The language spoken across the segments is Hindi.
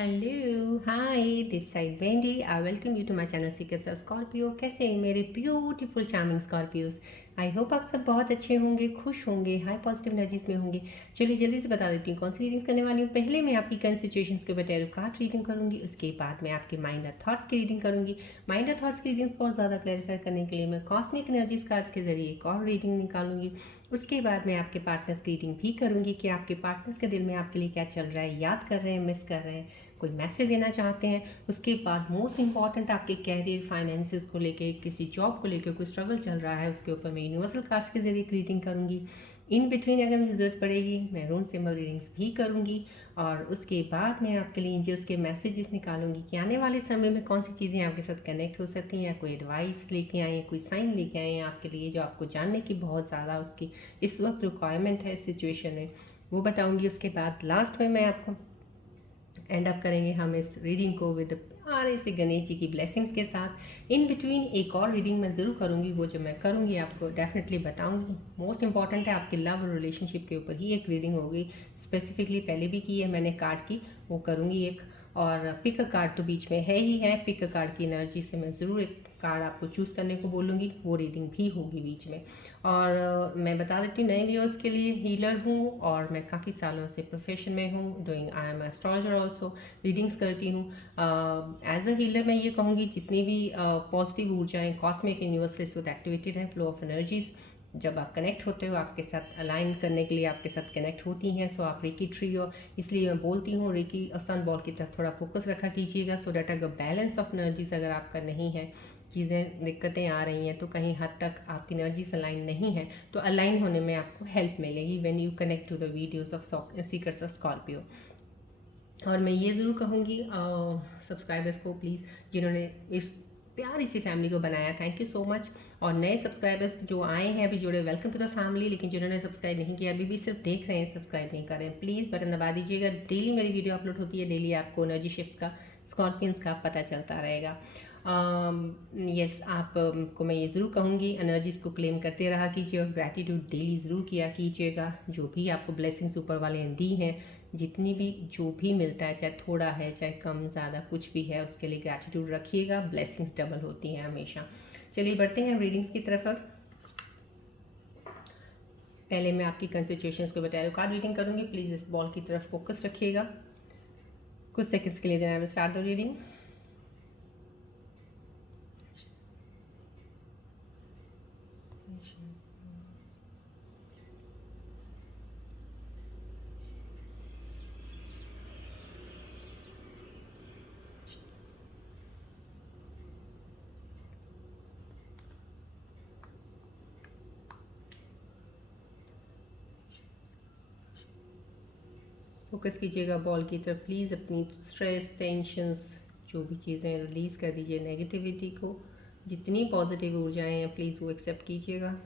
Hello hi this side Wendy I welcome you to my channel secrets of Scorpio. कैसे हैं मेरे beautiful charming Scorpios. I hope आप सब बहुत अच्छे होंगे, खुश होंगे, हाई पॉजिटिव एनर्जीज में होंगे। चलिए जल्दी से बता देती हूँ कौन सी रीडिंग्स करने वाली हूँ। पहले मैं आपकी करंट सिचुएशंस के ऊपर टैरो कार्ड रीडिंग करूँगी, उसके बाद मैं आपके माइंड और थॉट्स की रीडिंग करूँगी। माइंड और थॉट्स की रीडिंग्स बहुत ज़्यादा क्लैरिफाई करने के लिए मैं कॉस्मिक एनर्जीज कार्ड्स के जरिए एक और रीडिंग निकालूंगी। उसके बाद मैं आपके पार्टनर्स की रीडिंग भी करूँगी कि आपके पार्टनर्स के दिल में आपके लिए क्या चल रहा है, याद कर रहे हैं, मिस कर रहे हैं, कोई मैसेज देना चाहते हैं। उसके बाद मोस्ट इंपॉर्टेंट आपके कैरियर, फाइनेंसेस को लेके, किसी जॉब को लेकर कोई स्ट्रगल चल रहा है, उसके ऊपर मैं यूनिवर्सल कार्ड्स के जरिए रीडिंग करूँगी। इन बिटवीन अगर मुझे ज़रूरत पड़ेगी मैं रून सिंबल रीडिंग्स भी करूँगी। और उसके बाद मैं आपके लिए एंजल्स के मैसेजेस निकालूंगी कि आने वाले समय में कौन सी चीज़ें आपके साथ कनेक्ट हो सकती हैं, या कोई एडवाइस लेके आए हैं, कोई साइन लेके आए हैं आपके लिए जो आपको जानने की बहुत ज़्यादा उसकी इस वक्त रिक्वायरमेंट है इस सिचुएशन में, वो बताऊँगी। उसके बाद लास्ट में मैं आपको एंड अप करेंगे हम इस रीडिंग को विद प्यारे से गणेश जी की ब्लेसिंग्स के साथ। इन बिटवीन एक और रीडिंग मैं ज़रूर करूँगी, वो जो मैं करूँगी आपको डेफिनेटली बताऊँगी। मोस्ट इंपॉर्टेंट है आपके लव और रिलेशनशिप के ऊपर ही एक रीडिंग होगी। स्पेसिफिकली पहले भी की है मैंने कार्ड की, वो करूँगी एक। और पिक अ कार्ड तो बीच में है ही है, पिक अ कार्ड की एनर्जी से मैं ज़रूर एक कार्ड आपको चूज़ करने को बोलूँगी, वो रीडिंग भी होगी बीच में। और मैं बता देती हूँ नए व्यूअर्स के लिए, हीलर हूँ और मैं काफ़ी सालों से प्रोफेशन में हूँ, doing I am astrologer also, readings करती हूँ। एज अ हीलर मैं ये कहूँगी जितनी भी पॉजिटिव ऊर्जाएँ कॉस्मिक यूनिवर्स के साथ एक्टिवेटेड हैं, फ्लो ऑफ एनर्जीज जब आप कनेक्ट होते हो आपके साथ अलाइन करने के लिए आपके साथ कनेक्ट होती हैं, सो आप रेकी ट्री हो। इसलिए मैं बोलती हूँ रेकी और सन बॉल की तरफ थोड़ा फोकस रखा कीजिएगा, सो डैट अगर बैलेंस ऑफ एनर्जीज अगर आपका नहीं है, चीज़ें दिक्कतें आ रही हैं, तो कहीं हद तक आपकी एनर्जीज अलाइन नहीं है, तो अलाइन होने में आपको हेल्प मिलेगी when you connect to the videos of secrets of Scorpio. और मैं ये ज़रूर कहूँगी सब्सक्राइबर्स को प्लीज़, जिन्होंने इस प्यारी सी फैमिली को बनाया, थैंक यू सो मच। और नए सब्सक्राइबर्स जो आए हैं अभी जुड़े, वेलकम टू द फैमिली। लेकिन जिन्होंने सब्सक्राइब नहीं किया, अभी भी सिर्फ देख रहे हैं, सब्सक्राइब नहीं कर रहे हैं, प्लीज़ बटन दबा दीजिएगा। डेली मेरी वीडियो अपलोड होती है, डेली आपको एनर्जी शिफ्ट्स का, स्कॉर्पियंस का पता चलता रहेगा। यस, आप को मैं ये ज़रूर कहूँगी एनर्जीज को क्लेम करते रहा कीजिए और ग्रैटिट्यूड डेली ज़रूर किया कीजिएगा। जो भी आपको ब्लेसिंग्स ऊपर वाले ने दी हैं, जितनी भी जो भी मिलता है, चाहे थोड़ा है चाहे कम ज़्यादा कुछ भी है, उसके लिए ग्रैटिट्यूड रखिएगा, ब्लेसिंग्स डबल होती हैं हमेशा। चलिए बढ़ते हैं रीडिंग्स की तरफ। अब पहले मैं आपकी कंसिट्यूशंस को बताया कार्ड रीडिंग करूँगी, प्लीज़ इस बॉल की तरफ फोकस रखिएगा कुछ सेकंड्स के लिए, then I will start the reading. Focus कीजिएगा बॉल की तरफ, प्लीज़ अपनी स्ट्रेस, टेंशन्स, जो भी चीज़ें रिलीज़ कर दीजिए, नेगेटिविटी को, जितनी पॉजिटिव ऊर्जाएं हैं प्लीज़ वो एक्सेप्ट कीजिएगा।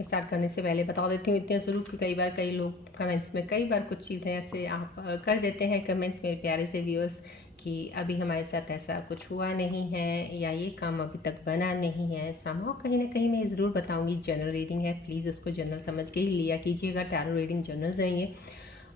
स्टार्ट करने से पहले बता देती हूँ इतने ज़रूर कि कई बार कई लोग कमेंट्स में कई बार कुछ चीज़ें ऐसे आप कर देते हैं कमेंट्स मेरे प्यारे से व्यूअर्स, कि अभी हमारे साथ ऐसा कुछ हुआ नहीं है या ये काम अभी तक बना नहीं है। समहाउ कहीं ना कहीं मैं ज़रूर बताऊँगी, जनरल रीडिंग है, प्लीज़ उसको जनरल समझ के ही लिया कीजिएगा। टैरो रीडिंग जनरल्स हैं ये।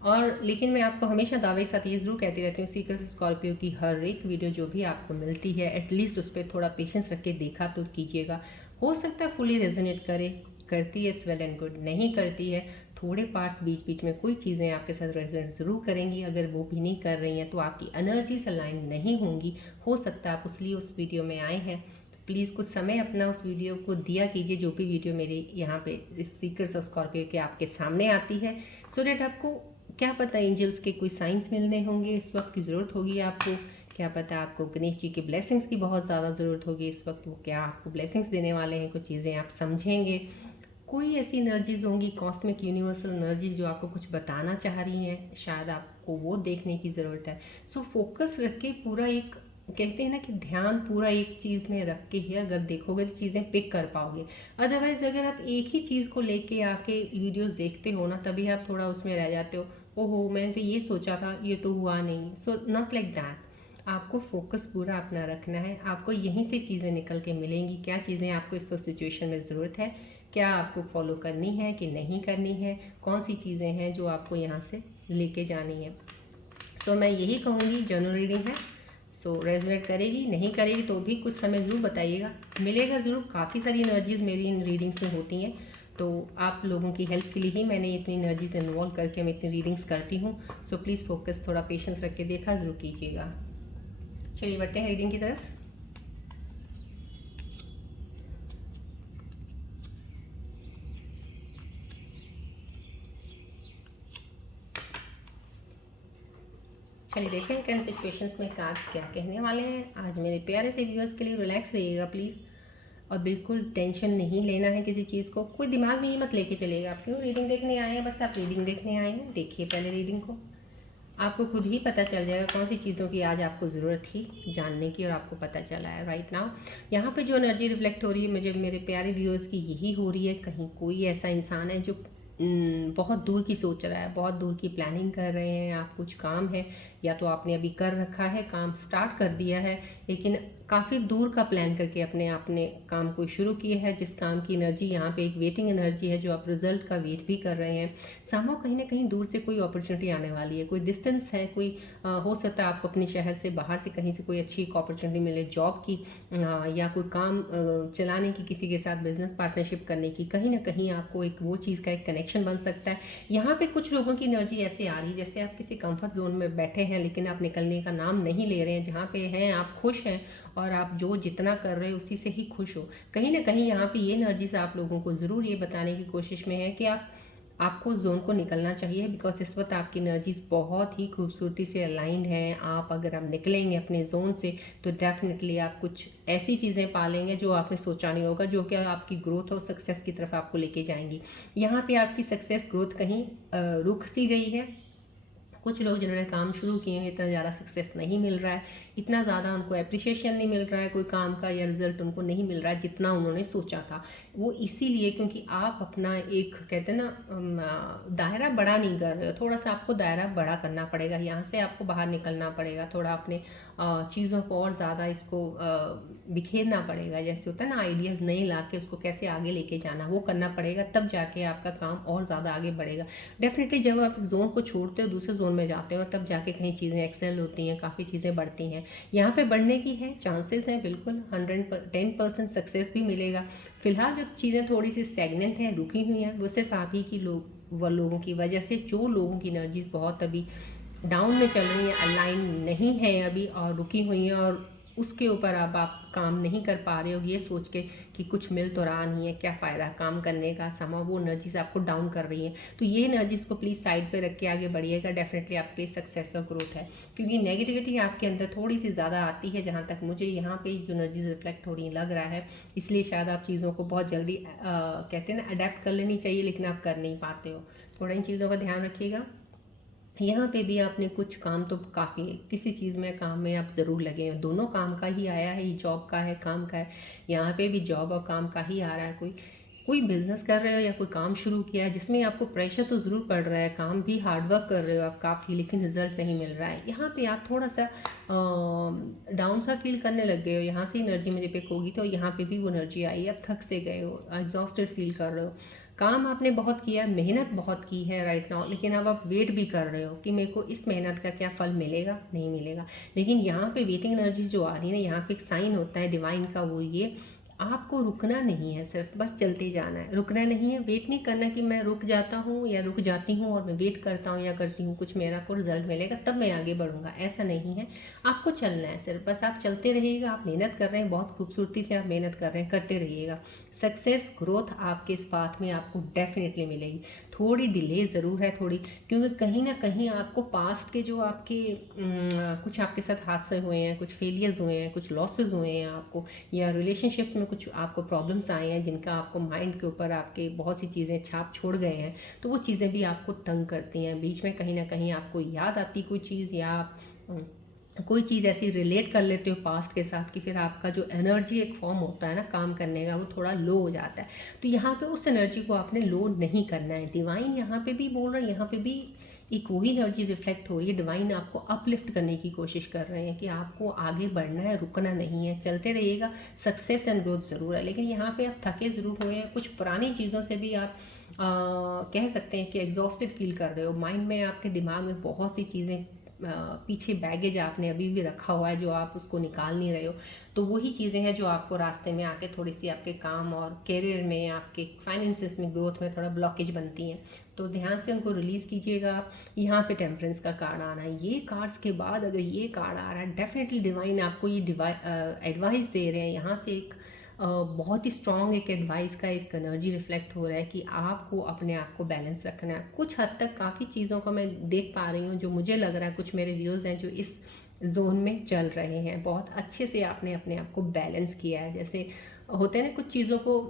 और लेकिन मैं आपको हमेशा दावे के साथ ये ज़रूर कहती रहती हूँ, सीक्रेट्स स्कॉर्पियो की हर एक वीडियो जो भी आपको मिलती है, एटलीस्ट उस पर थोड़ा पेशेंस रख के देखा तो कीजिएगा। हो सकता है फुली रेजोनेट करे, करती है इट्स वेल एंड गुड, नहीं करती है थोड़े पार्ट्स बीच बीच में कोई चीज़ें आपके साथ रेजोनेट ज़रूर करेंगी। अगर वो भी नहीं कर रही हैं तो आपकी एनर्जीज अलाइन नहीं होंगी। हो सकता है आप उसलिए उस वीडियो में आए हैं, तो प्लीज़ कुछ समय अपना उस वीडियो को दिया कीजिए, जो भी वीडियो मेरी यहाँ पे इस सीक्रेट्स ऑफ स्कॉर्पियो के आपके सामने आती है, सो डेट आपको क्या पता एंजल्स के कोई साइंस मिलने होंगे, इस वक्त की ज़रूरत होगी आपको। क्या पता आपको गणेश जी की ब्लेसिंग्स की बहुत ज़्यादा ज़रूरत होगी इस वक्त, वो क्या आपको ब्लेसिंग्स देने वाले हैं, कुछ चीज़ें आप समझेंगे। कोई ऐसी एनर्जीज होंगी, कॉस्मिक यूनिवर्सल एनर्जीज, जो आपको कुछ बताना चाह रही हैं, शायद आपको वो देखने की ज़रूरत है। सो फोकस रख के पूरा एक, कहते हैं ना कि ध्यान पूरा एक चीज़ में रख के ही अगर देखोगे तो चीज़ें पिक कर पाओगे। अदरवाइज़ अगर आप एक ही चीज़ को लेके आके वीडियोस देखते हो ना, तभी आप थोड़ा उसमें रह जाते हो, ओहो मैंने तो ये सोचा था, ये तो हुआ नहीं। So not like that. आपको फोकस पूरा अपना रखना है, आपको यहीं से चीज़ें निकल के मिलेंगी, क्या चीज़ें आपको इस वक्त सिचुएशन में ज़रूरत है, क्या आपको फॉलो करनी है कि नहीं करनी है, कौन सी चीज़ें हैं जो आपको यहाँ से लेके जानी है। सो मैं यही कहूँगी, जनरल रीडिंग है, सो रेजोनेट करेगी नहीं करेगी तो भी कुछ समय ज़रूर बताइएगा, मिलेगा ज़रूर। काफ़ी सारी एनर्जीज़ मेरी इन रीडिंग्स में होती हैं, तो आप लोगों की हेल्प के लिए ही मैंने इतनी एनर्जीज इन्वॉल्व करके मैं इतनी रीडिंग्स करती हूँ। सो प्लीज़ फोकस, थोड़ा पेशेंस रख के देखा ज़रूर कीजिएगा। चलिए बढ़ते हैं रीडिंग की तरफ। चलिए देखें कैन सिचुएशंस में कार्ड्स क्या कहने वाले हैं आज मेरे प्यारे से व्यूअर्स के लिए। रिलैक्स रहिएगा प्लीज़, और बिल्कुल टेंशन नहीं लेना है किसी चीज़ को, कोई दिमाग में ही मत लेके चलेगा। आप क्यों रीडिंग देखने आए हैं, बस आप रीडिंग देखने आए हैं, देखिए पहले रीडिंग को, आपको खुद ही पता चल जाएगा कौन सी चीज़ों की आज आपको ज़रूरत थी जानने की, और आपको पता चला है राइट नाउ। यहाँ पे जो एनर्जी रिफ्लेक्ट हो रही है मुझे मेरे प्यारे व्यूअर्स की यही हो रही है, कहीं कोई ऐसा इंसान है जो बहुत दूर की सोच रहा है, बहुत दूर की प्लानिंग कर रहे हैं आप, कुछ काम है या तो आपने अभी कर रखा है, काम स्टार्ट कर दिया है, लेकिन काफ़ी दूर का प्लान करके अपने काम को शुरू किया है, जिस काम की एनर्जी यहाँ पे एक वेटिंग एनर्जी है, जो आप रिजल्ट का वेट भी कर रहे हैं। समहाउ कहीं ना कहीं दूर से कोई अपॉर्चुनिटी आने वाली है, कोई डिस्टेंस है, कोई हो सकता है आपको अपने शहर से बाहर से कहीं से कोई अच्छी एक अपॉर्चुनिटी मिले जॉब की, या कोई काम चलाने की, किसी के साथ बिजनेस पार्टनरशिप करने की, कहीं ना कहीं आपको एक वो चीज़ का एक कनेक्शन बन सकता है। यहाँ पे कुछ लोगों की एनर्जी ऐसे आ रही है जैसे आप किसी कंफर्ट जोन में बैठे हैं, लेकिन आप निकलने का नाम नहीं ले रहे हैं। जहाँ पे हैं आप खुश हैं, और आप जो जितना कर रहे हो उसी से ही खुश हो। कहीं ना कहीं यहाँ पे ये एनर्जी से आप लोगों को ज़रूर ये बताने की कोशिश में है कि आपको जोन को निकलना चाहिए, बिकॉज इस वक्त आपकी एनर्जीज बहुत ही खूबसूरती से अलाइंड हैं। आप अगर आप निकलेंगे अपने जोन से तो डेफिनेटली आप कुछ ऐसी चीज़ें पालेंगे जो आपने सोचा नहीं होगा, जो कि आपकी ग्रोथ और सक्सेस की तरफ आपको लेके जाएंगी। यहाँ पे आपकी सक्सेस ग्रोथ कहीं रुक सी गई है। कुछ लोग जिन्होंने काम शुरू किए हैं, इतना ज़्यादा सक्सेस नहीं मिल रहा है, इतना ज़्यादा उनको अप्रिशिएशन नहीं मिल रहा है कोई काम का, या रिजल्ट उनको नहीं मिल रहा है जितना उन्होंने सोचा था। वो इसीलिए क्योंकि आप अपना एक, कहते हैं ना, दायरा बड़ा नहीं कर रहे हो। थोड़ा सा आपको दायरा बड़ा करना पड़ेगा, यहाँ से आपको बाहर निकलना पड़ेगा, थोड़ा अपने चीज़ों को और ज़्यादा इसको बिखेरना पड़ेगा। जैसे होता है ना, आइडियाज़ नए ला के उसको कैसे आगे लेके जाना, वो करना पड़ेगा, तब जाके आपका काम और ज़्यादा आगे बढ़ेगा। डेफिनेटली जब आप जोन को छोड़ते हो दूसरे जोन में जाते हो, तब जाके कहीं चीज़ें एक्सेल होती हैं, काफ़ी चीज़ें बढ़ती हैं। यहाँ पे बढ़ने की है, चांसेस हैं बिल्कुल, 110% सक्सेस भी मिलेगा। फिलहाल जो चीज़ें थोड़ी सी स्टैग्नेंट हैं, रुकी हुई हैं, वो सिर्फ आप ही की लोगों की वजह से, जो लोगों की एनर्जीज बहुत अभी डाउन में चल रही हैं, अलाइन नहीं है अभी और रुकी हुई हैं, और उसके ऊपर अब आप काम नहीं कर पा रहे हो ये सोच के कि कुछ मिल तो रहा नहीं है, क्या फ़ायदा काम करने का, समा वो एनर्जीज आपको डाउन कर रही हैं। तो ये एनर्जीज को प्लीज़ साइड पे रख के आगे बढ़िएगा, डेफिनेटली आपके लिए सक्सेस और ग्रोथ है। क्योंकि नेगेटिविटी आपके अंदर थोड़ी सी ज़्यादा आती है, जहाँ तक मुझे यहाँ पे जो एनर्जीज रिफ्लेक्ट हो रही है लग रहा है, इसलिए शायद आप चीज़ों को बहुत जल्दी कहते हैं ना अडेप्ट कर लेनी चाहिए, लेकिन आप कर नहीं पाते हो। थोड़ा इन चीज़ों का ध्यान रखिएगा। यहाँ पे भी आपने कुछ काम तो काफ़ी किसी चीज़ में काम में आप ज़रूर लगे हैं, दोनों काम का ही आया है, ये जॉब का है काम का है। यहाँ पे भी जॉब और काम का ही आ रहा है। कोई कोई बिजनेस कर रहे हो या कोई काम शुरू किया है जिसमें आपको प्रेशर तो ज़रूर पड़ रहा है, काम भी हार्डवर्क कर रहे हो आप काफ़ी, लेकिन रिजल्ट नहीं मिल रहा है। यहाँ पे आप थोड़ा सा डाउन सा फील करने लग गए हो, यहाँ से एनर्जी मुझे पिक होगी तो यहाँ पे भी वो एनर्जी आई, आप थक से गए हो, एग्जॉस्टेड फील कर रहे हो। काम आपने बहुत किया, मेहनत बहुत की है राइट नाउ, लेकिन अब आप वेट भी कर रहे हो कि मेरे को इस मेहनत का क्या फल मिलेगा, नहीं मिलेगा। लेकिन यहाँ पे वेटिंग एनर्जी जो आ रही है ना, यहाँ पे एक साइन होता है डिवाइन का, वो ये आपको रुकना नहीं है, सिर्फ बस चलते जाना है, रुकना नहीं है। वेट नहीं करना कि मैं रुक जाता हूँ या रुक जाती हूँ और मैं वेट करता हूँ या करती हूँ कुछ मेरा को रिजल्ट मिलेगा तब मैं आगे बढ़ूँगा, ऐसा नहीं है। आपको चलना है, सिर्फ बस आप चलते रहिएगा। आप मेहनत कर रहे हैं, बहुत खूबसूरती से आप मेहनत कर रहे हैं, करते रहिएगा। सक्सेस ग्रोथ आपके इस पाथ में आपको डेफिनेटली मिलेगी। थोड़ी डिले ज़रूर है, थोड़ी, क्योंकि कहीं ना कहीं आपको पास्ट के जो आपके कुछ आपके साथ हादसे हुए हैं, कुछ फेलियर्स हुए हैं, कुछ लॉसेस हुए हैं आपको, या रिलेशनशिप में कुछ आपको प्रॉब्लम्स आए हैं जिनका आपको माइंड के ऊपर आपके बहुत सी चीज़ें छाप छोड़ गए हैं, तो वो चीज़ें भी आपको तंग करती हैं। बीच में कहीं ना कहीं आपको याद आती कोई चीज़, या आप कोई चीज़ ऐसी रिलेट कर लेते हो पास्ट के साथ कि फिर आपका जो एनर्जी एक फॉर्म होता है ना काम करने का, वो थोड़ा लो हो जाता है। तो यहाँ पे उस एनर्जी को आपने लो नहीं करना है। डिवाइन यहाँ पे भी बोल रहा है, यहाँ पे भी एक वही एनर्जी रिफ्लेक्ट हो रही है। डिवाइन आपको अपलिफ्ट करने की कोशिश कर रहे हैं कि आपको आगे बढ़ना है, रुकना नहीं है, चलते रहिएगा। सक्सेस एंड ग्रोथ ज़रूर है, लेकिन यहाँ पे आप थके ज़रूर हुए हैं। कुछ पुरानी चीज़ों से भी आप कह सकते हैं कि एग्जॉस्टेड फील कर रहे हो। माइंड में, आपके दिमाग में बहुत सी चीज़ें पीछे बैगेज आपने अभी भी रखा हुआ है जो आप उसको निकाल नहीं रहे हो। तो वही चीज़ें हैं जो आपको रास्ते में आके थोड़ी सी आपके काम और करियर में, आपके फाइनेंसेस में, ग्रोथ में थोड़ा ब्लॉकेज बनती हैं। तो ध्यान से उनको रिलीज़ कीजिएगा आप। यहाँ पे टेम्परेंस का कार्ड आना है, ये कार्ड्स के बाद अगर ये कार्ड आ रहा है, डेफिनेटली डिवाइन आपको ये एडवाइस दे रहे हैं। यहाँ से एक बहुत ही स्ट्रॉन्ग एक एडवाइस का एक एनर्जी रिफ्लेक्ट हो रहा है कि आपको अपने आप को बैलेंस रखना है। कुछ हद तक काफ़ी चीज़ों को मैं देख पा रही हूँ जो मुझे लग रहा है कुछ मेरे व्यूज़ हैं जो इस जोन में चल रहे हैं। बहुत अच्छे से आपने अपने आप को बैलेंस किया है। जैसे होते हैं ना कुछ चीज़ों को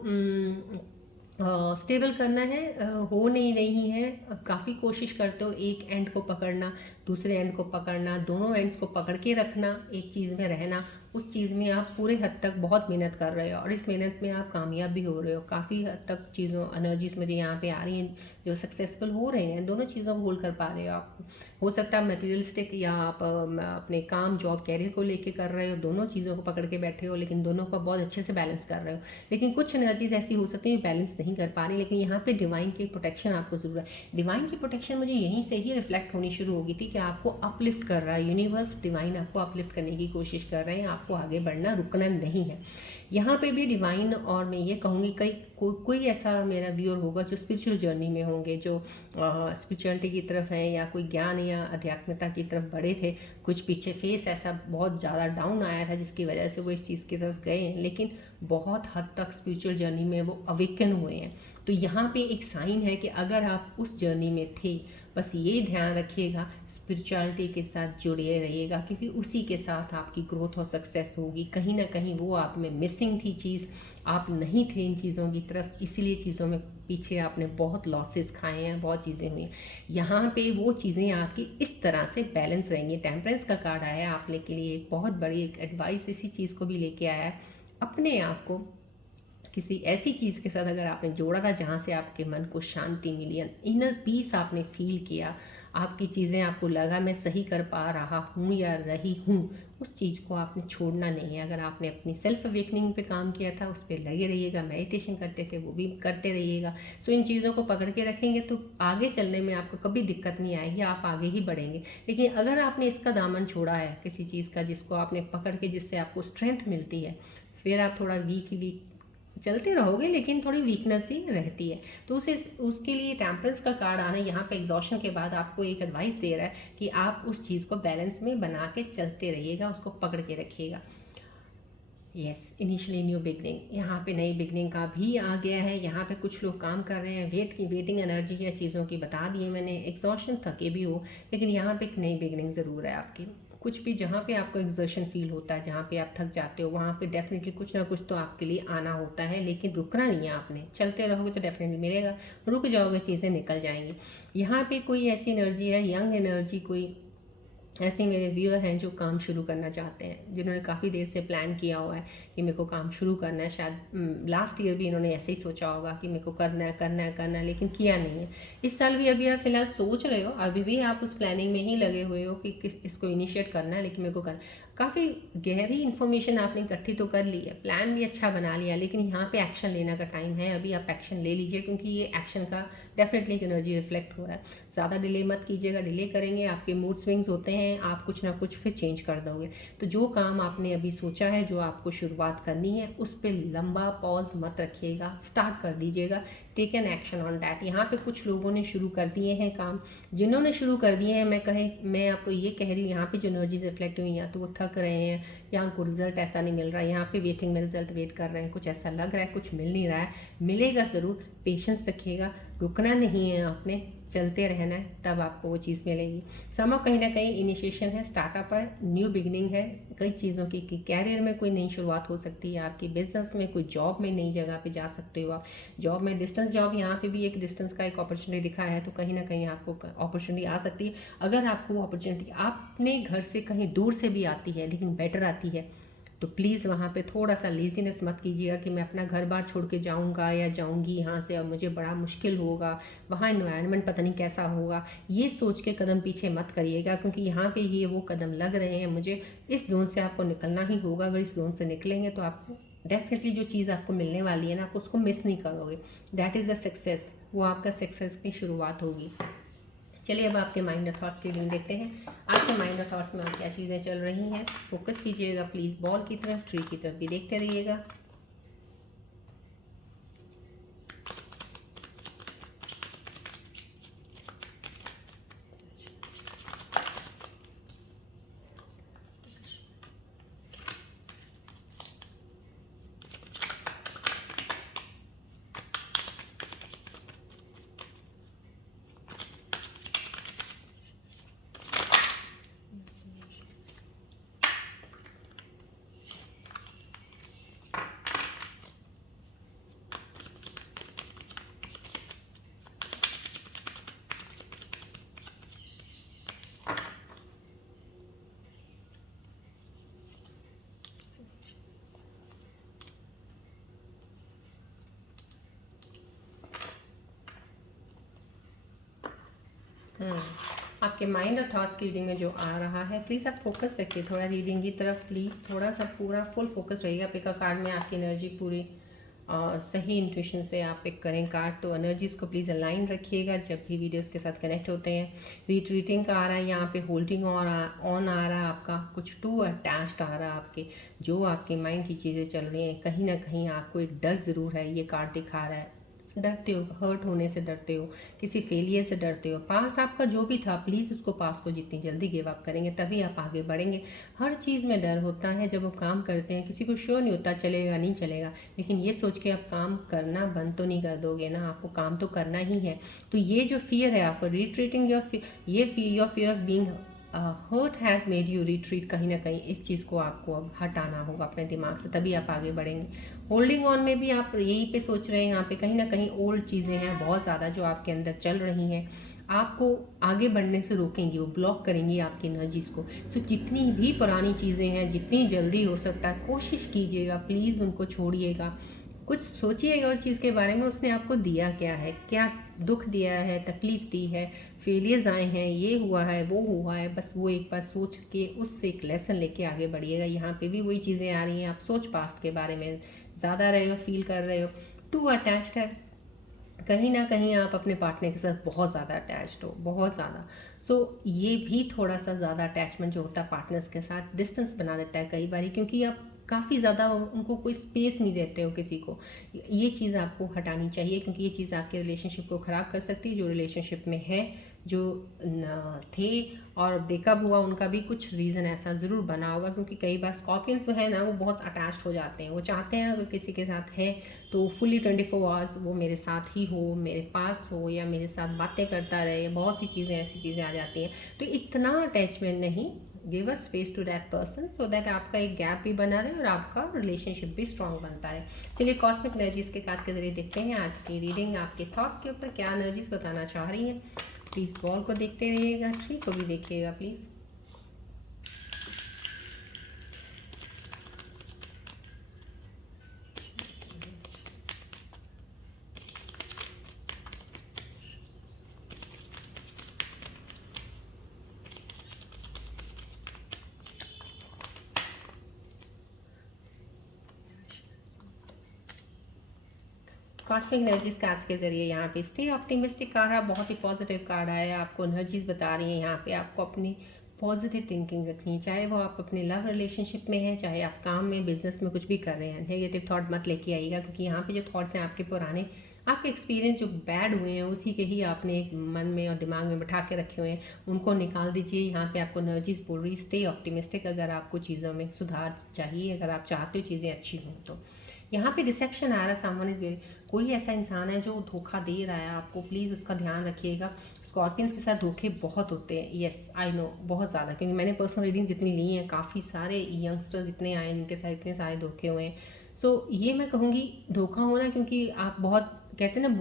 स्टेबल करना है, हो नहीं रही है, काफ़ी कोशिश करते हो एक एंड को पकड़ना, दूसरे एंड को पकड़ना, दोनों एंड्स को पकड़ के रखना, एक चीज़ में रहना। उस चीज़ में आप पूरे हद तक बहुत मेहनत कर रहे हो और इस मेहनत में आप कामयाब भी हो रहे हो। काफ़ी हद तक चीज़ों एनर्जीज मुझे यहाँ पे आ रही हैं जो सक्सेसफुल हो रहे हैं। दोनों चीज़ों को होल्ड कर पा रहे हो आप। हो सकता है मटेरियलिस्टिक या आप अपने काम, जॉब, कैरियर को लेके कर रहे हो, दोनों चीज़ों को पकड़ के बैठे हो, लेकिन दोनों का बहुत अच्छे से बैलेंस कर रहे हो। लेकिन कुछ एनर्जीज ऐसी हो सकती है बैलेंस नहीं कर पा रही, लेकिन यहाँ पे डिवाइन की प्रोटेक्शन आपको ज़रूरत है। डिवाइन की प्रोटेक्शन मुझे यहीं से ही रिफ्लेक्ट होनी शुरू होगी थी कि आपको अपलिफ्ट कर रहा है यूनिवर्स, डिवाइन आपको अपलिफ्ट करने की कोशिश कर रहे हैं। आपको आगे बढ़ना, रुकना नहीं है। यहाँ पे भी डिवाइन, और मैं ये कहूँगी कोई ऐसा मेरा व्यूअर होगा जो स्पिरिचुअल जर्नी में होंगे, जो स्पिरिचुअलिटी की तरफ है या कोई ज्ञान या आध्यात्मिकता की तरफ बढ़े थे। कुछ पीछे फेस ऐसा बहुत ज़्यादा डाउन आया था जिसकी वजह से वो इस चीज़ की तरफ गए हैं, लेकिन बहुत हद तक स्पिरिचुअल जर्नी में वो अवेकन हुए हैं। तो यहाँ पे एक साइन है कि अगर आप उस जर्नी में थे, बस ये ध्यान रखिएगा स्पिरिचुअलिटी के साथ जुड़े रहिएगा, क्योंकि उसी के साथ आपकी ग्रोथ और सक्सेस होगी। कहीं ना कहीं वो आप में मिसिंग थी चीज़, आप नहीं थे इन चीज़ों की तरफ, इसीलिए चीज़ों में पीछे आपने बहुत लॉसेस खाए हैं, बहुत चीज़ें हुई हैं। यहाँ पे वो चीज़ें आपकी इस तरह से बैलेंस रहेंगी। टेम्परेंस का कार्ड आया है आपने के लिए, एक बहुत बड़ी एक एडवाइस इसी चीज़ को भी लेके आया है। अपने आप को किसी ऐसी चीज़ के साथ अगर आपने जोड़ा था जहाँ से आपके मन को शांति मिली, इनर पीस आपने फील किया, आपकी चीज़ें आपको लगा मैं सही कर पा रहा हूँ या रही हूँ, उस चीज़ को आपने छोड़ना नहीं है। अगर आपने अपनी सेल्फ अवेकनिंग पे काम किया था उस पर लगे रहिएगा, मेडिटेशन करते थे वो भी करते रहिएगा। सो इन चीज़ों को पकड़ के रखेंगे तो आगे चलने में आपको कभी दिक्कत नहीं आएगी, आप आगे ही बढ़ेंगे। लेकिन अगर आपने इसका दामन छोड़ा है किसी चीज़ का जिसको आपने पकड़ के, जिससे आपको स्ट्रेंथ मिलती है, फिर आप थोड़ा वीक चलते रहोगे, लेकिन थोड़ी वीकनेस ही रहती है। तो उसके लिए टेम्परेंस का कार्ड आना यहाँ पे एग्जॉशन के बाद आपको एक एडवाइस दे रहा है कि आप उस चीज़ को बैलेंस में बना के चलते रहिएगा, उसको पकड़ के रखिएगा। यस, इनिशियली न्यू बिगनिंग, यहाँ पे नई बिगनिंग का भी आ गया है। यहाँ पे कुछ लोग काम कर रहे हैं, वेटिंग एनर्जी या चीज़ों की बता दी है मैंने, एग्जॉशन थके भी हो, लेकिन यहाँ पे एक नई बिगनिंग ज़रूर है आपकी। कुछ भी जहाँ पे आपको एग्जर्शन फील होता है, जहाँ पे आप थक जाते हो, वहाँ पे डेफिनेटली कुछ ना कुछ तो आपके लिए आना होता है, लेकिन रुकना नहीं है आपने। चलते रहोगे तो डेफिनेटली मिलेगा, रुक जाओगे चीज़ें निकल जाएंगी। यहाँ पे कोई ऐसी एनर्जी है, यंग एनर्जी, कोई ऐसे मेरे व्यूअर हैं जो काम शुरू करना चाहते हैं, जिन्होंने काफ़ी देर से प्लान किया हुआ है कि मेरे को काम शुरू करना है। शायद लास्ट ईयर भी इन्होंने ऐसे ही सोचा होगा कि मेरे को करना है करना है करना है, लेकिन किया नहीं है। इस साल भी अभी आप फिलहाल सोच रहे हो, अभी भी आप उस प्लानिंग में ही लगे हुए हो कि इसको इनिशिएट करना है, लेकिन मेरे को करना। काफ़ी गहरी इन्फॉर्मेशन आपने इकट्ठी तो कर ली है, प्लान भी अच्छा बना लिया, लेकिन यहाँ पे एक्शन लेने का टाइम है। अभी आप एक्शन ले लीजिए, क्योंकि ये एक्शन का डेफिनेटली एक एनर्जी रिफ्लेक्ट हो रहा है। ज़्यादा डिले मत कीजिएगा, डिले करेंगे आपके मूड स्विंग्स होते हैं, आप कुछ ना कुछ फिर चेंज कर दोगे। तो जो काम आपने अभी सोचा है, जो आपको शुरुआत करनी है, उस पर लंबा पॉज मत रखिएगा, स्टार्ट कर दीजिएगा। Take an action on that. यहाँ पे कुछ लोगों ने शुरू कर दिए हैं काम, जिन्होंने शुरू कर दिए हैं, मैं आपको ये कह रही हूँ, यहाँ पे जो एनर्जीज रिफ्लेक्ट हुई, या तो वो थक रहे हैं या उनको रिजल्ट ऐसा नहीं मिल रहा है, यहाँ पे वेटिंग में रिजल्ट वेट कर रहे हैं, कुछ ऐसा लग रहा है, कुछ मिल नहीं रहा है, मिलेगा ज़रूर। पेशेंस रखिएगा, रुकना नहीं है आपने, चलते रहना है, तब आपको वो चीज़ मिलेगी। समय कहीं ना कहीं इनिशिएशन है, स्टार्टअप है, न्यू बिगिनिंग है कई चीज़ों की। कैरियर में कोई नई शुरुआत हो सकती है आपकी, बिजनेस में, कोई जॉब में नई जगह पे जा सकते हो आप। जॉब में डिस्टेंस जॉब, यहाँ पे भी एक डिस्टेंस का एक अपॉर्चुनिटी दिखा है, तो कहीं ना कहीं आपको अपॉर्चुनिटी आ सकती है। अगर आपको वो अपॉर्चुनिटी अपने घर से कहीं दूर से भी आती है, लेकिन बेटर आती है, तो प्लीज़ वहाँ पे थोड़ा सा लेजीनेस मत कीजिएगा कि मैं अपना घर बार छोड़ के जाऊँगा या जाऊँगी यहाँ से और मुझे बड़ा मुश्किल होगा, वहाँ इन्वायरमेंट पता नहीं कैसा होगा। ये सोच के कदम पीछे मत करिएगा, क्योंकि यहाँ पे ये वो कदम लग रहे हैं मुझे, इस जोन से आपको निकलना ही होगा। अगर इस जोन से निकलेंगे तो आपको डेफिनेटली जो चीज़ आपको मिलने वाली है ना, आप उसको मिस नहीं करोगे। दैट इज़ द सक्सेस, वो आपका सक्सेस की शुरुआत होगी। चलिए अब आपके माइंड और थॉट्स की रीडिंग देखते हैं। आपके माइंड और थॉट्स में आप क्या चीज़ें चल रही हैं, फोकस कीजिएगा प्लीज़ बॉल की तरफ, ट्री की तरफ भी देखते रहिएगा। आपके माइंड और थॉट्स की रीडिंग में जो आ रहा है, प्लीज़ आप फोकस रखिए थोड़ा रीडिंग की तरफ, प्लीज़ थोड़ा सा पूरा फुल फोकस रहिएगा। पिक अ कार्ड में आपकी एनर्जी पूरी सही इंट्यूशन से आप पिक करें कार्ड, तो एनर्जीज को प्लीज़ अलाइन रखिएगा जब भी वीडियोस के साथ कनेक्ट होते हैं। रिट्रीटिंग का आ रहा है, यहाँ पे होल्डिंग ऑन आ रहा है आपका, कुछ टू अटैच्ड आ रहा है आपके, जो आपके माइंड की चीज़ें चल रही हैं, कहीं ना कहीं आपको एक डर ज़रूर है, ये कार्ड दिखा रहा है। डरते हो, हर्ट होने से डरते हो, किसी फेलियर से डरते हो। पास्ट आपका जो भी था, प्लीज़ उसको पास्ट को जितनी जल्दी गिव अप करेंगे तभी आप आगे बढ़ेंगे। हर चीज़ में डर होता है, जब आप काम करते हैं किसी को श्योर नहीं होता चलेगा नहीं चलेगा, लेकिन ये सोच के आप काम करना बंद तो नहीं कर दोगे ना, आपको काम तो करना ही है। तो ये जो फियर है आपको, retreating your your fear of being hurt has made you retreat, कहीं ना कहीं इस चीज़ को आपको अब हटाना होगा अपने दिमाग से, तभी आप आगे बढ़ेंगे। होल्डिंग ऑन में भी आप यहीं पे सोच रहे हैं, यहाँ पे कहीं ना कहीं ओल्ड चीज़ें हैं बहुत ज़्यादा जो आपके अंदर चल रही हैं, आपको आगे बढ़ने से रोकेंगी, वो ब्लॉक करेंगी आपकी एनर्जीज़ को। सो जितनी भी पुरानी चीज़ें हैं, जितनी जल्दी हो सकता है कोशिश कीजिएगा, प्लीज़ उनको छोड़िएगा। कुछ सोचिएगा उस चीज़ के बारे में, उसने आपको दिया क्या है, क्या दुख दिया है, तकलीफ़ दी है, फेलियर्स आए हैं, ये हुआ है, वो हुआ है, बस वो एक बार सोच के उससे एक लेसन लेके आगे बढ़िएगा। यहाँ पे भी वही चीज़ें आ रही हैं, आप सोच पास्ट के बारे में ज़्यादा रहे हो, फील कर रहे हो, टू अटैच्ड है, कहीं ना कहीं आप अपने पार्टनर के साथ बहुत ज़्यादा अटैच्ड हो, बहुत ज़्यादा। सो ये भी थोड़ा सा ज़्यादा अटैचमेंट जो होता है पार्टनर्स के साथ, डिस्टेंस बना देता है कई बार, क्योंकि आप काफ़ी ज़्यादा उनको कोई स्पेस नहीं देते हो किसी को। ये चीज़ आपको हटानी चाहिए, क्योंकि ये चीज़ आपके रिलेशनशिप को ख़राब कर सकती है। जो रिलेशनशिप में है, जो थे और ब्रेकअप हुआ, उनका भी कुछ रीज़न ऐसा ज़रूर बना होगा, क्योंकि कई बार स्कॉर्पियंस जो है ना, वो बहुत अटैच्ड हो जाते हैं, वो चाहते हैं अगर किसी के साथ है तो फुली 24 आवर्स वो मेरे साथ ही हो, मेरे पास हो, या मेरे साथ बातें करता रहे। बहुत सी चीज़ें ऐसी चीज़ें आ जाती हैं, तो इतना अटैचमेंट नहीं, give a space to that person, so that आपका एक गैप भी बना रहे और आपका रिलेशनशिप भी स्ट्रॉन्ग बनता है। चलिए कॉस्मिक एनर्जीज के कार्ड्स के जरिए देखते हैं आज की रीडिंग आपके थॉट्स के ऊपर क्या एनर्जीज बताना चाह रही हैं। प्लीज़ बॉल को देखते रहिएगा, ट्री को भी देखिएगा प्लीज़। कॉस्मिक एनर्जीज कार्ड्स के जरिए यहाँ पे स्टे ऑप्टिमिस्टिक कार्ड है, बहुत ही पॉजिटिव कार्ड आया, आपको एनर्जीज बता रही हैं यहाँ पे आपको अपनी पॉजिटिव थिंकिंग रखनी है, चाहे वो आप अपने लव रिलेशनशिप में हैं, चाहे आप काम में बिजनेस में कुछ भी कर रहे हैं। नेगेटिव थॉट मत लेके आइएगा, क्योंकि यहाँ पे जो थॉट्स हैं आपके पुराने, आपके एक्सपीरियंस जो बैड हुए हैं उसी के ही आपने एक मन में और दिमाग में बिठा के रखे हुए हैं, उनको निकाल दीजिए। यहाँ पे आपको एनर्जीज बोल रही स्टे ऑप्टिमिस्टिक, अगर आपको चीज़ों में सुधार चाहिए, अगर आप चाहते हो चीज़ें अच्छी हों तो। यहाँ पे डिसेप्शन आ रहा है, समवन इज वेरी, कोई ऐसा इंसान है जो धोखा दे रहा है आपको, प्लीज़ उसका ध्यान रखिएगा। स्कॉर्पियंस के साथ धोखे बहुत होते हैं, येस आई नो, बहुत ज़्यादा, क्योंकि मैंने पर्सनल रीडिंग जितनी ली हैं, काफ़ी सारे यंगस्टर्स इतने आए जिनके साथ इतने सारे धोखे हुए हैं। सो ये मैं कहूँगी धोखा होना, क्योंकि आप बहुत कहते हैं ना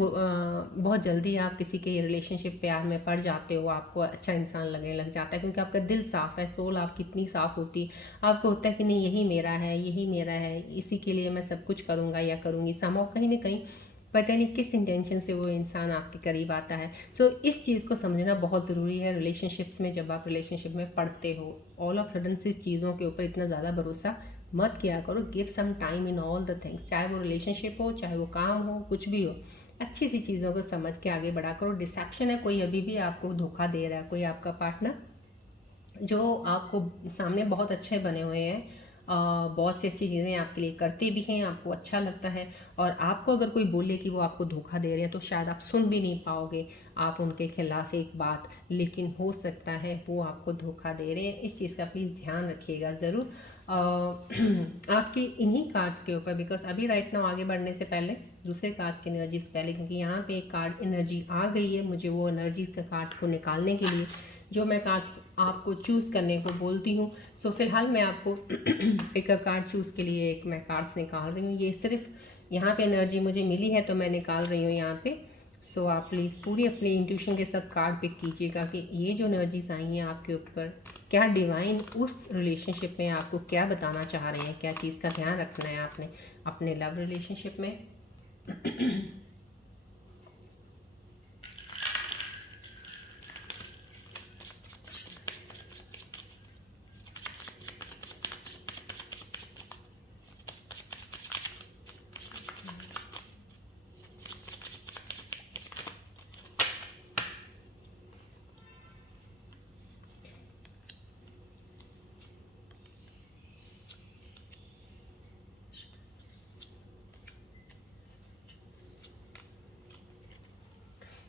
बहुत जल्दी आप किसी के रिलेशनशिप प्यार में पड़ जाते हो, आपको अच्छा इंसान लगने लग जाता है, क्योंकि आपका दिल साफ़ है, सोल आपकी इतनी साफ़ होती है, आपको होता है कि नहीं यही मेरा है, यही मेरा है, इसी के लिए मैं सब कुछ करूँगा या करूँगी। समाव कहीं ना कहीं पता नहीं किस इंटेंशन से वो इंसान आपके करीब आता है। सो इस चीज़ को समझना बहुत ज़रूरी है रिलेशनशिप्स में। जब आप रिलेशनशिप में पढ़ते हो, ऑल ऑफ सडन से चीज़ों के ऊपर इतना ज़्यादा भरोसा मत किया करो। Give some time in all the things, चाहे वो रिलेशनशिप हो, चाहे वो काम हो, कुछ भी हो, अच्छी सी चीज़ों को समझ के आगे बढ़ा करो। डिसेप्शन है, कोई अभी भी आपको धोखा दे रहा है, कोई आपका पार्टनर जो आपको सामने बहुत अच्छे बने हुए हैं, बहुत सी अच्छी चीज़ें आपके लिए करते भी हैं, आपको अच्छा लगता है, और आपको अगर कोई बोले कि वो आपको धोखा दे रहे हैं तो शायद आप सुन भी नहीं पाओगे, आप उनके खिलाफ एक बात, लेकिन हो सकता है वो आपको धोखा दे रहे हैं। इस चीज़ का प्लीज़ ध्यान रखिएगा ज़रूर आपके इन्हीं कार्ड्स के ऊपर, बिकॉज अभी राइट नाउ आगे बढ़ने से पहले दूसरे कार्ड्स की एनर्जी से पहले, क्योंकि यहाँ पे एक कार्ड एनर्जी आ गई है, मुझे वो एनर्जी के कार्ड्स को निकालने के लिए जो मैं कार्ड्स आपको चूज़ करने को बोलती हूँ। सो फिलहाल मैं आपको पिक अ कार्ड चूज़ के लिए एक मैं कार्ड्स निकाल रही हूँ। ये सिर्फ यहाँ पे एनर्जी मुझे मिली है तो मैं निकाल रही हूँ यहाँ पे। सो आप प्लीज़ पूरी अपनी इंट्यूशन के साथ कार्ड पिक कीजिएगा कि ये जो एनर्जीज आई हैं आपके ऊपर, क्या डिवाइन उस रिलेशनशिप में आपको क्या बताना चाह रहे हैं, क्या चीज़ का ध्यान रखना है आपने अपने लव रिलेशनशिप में।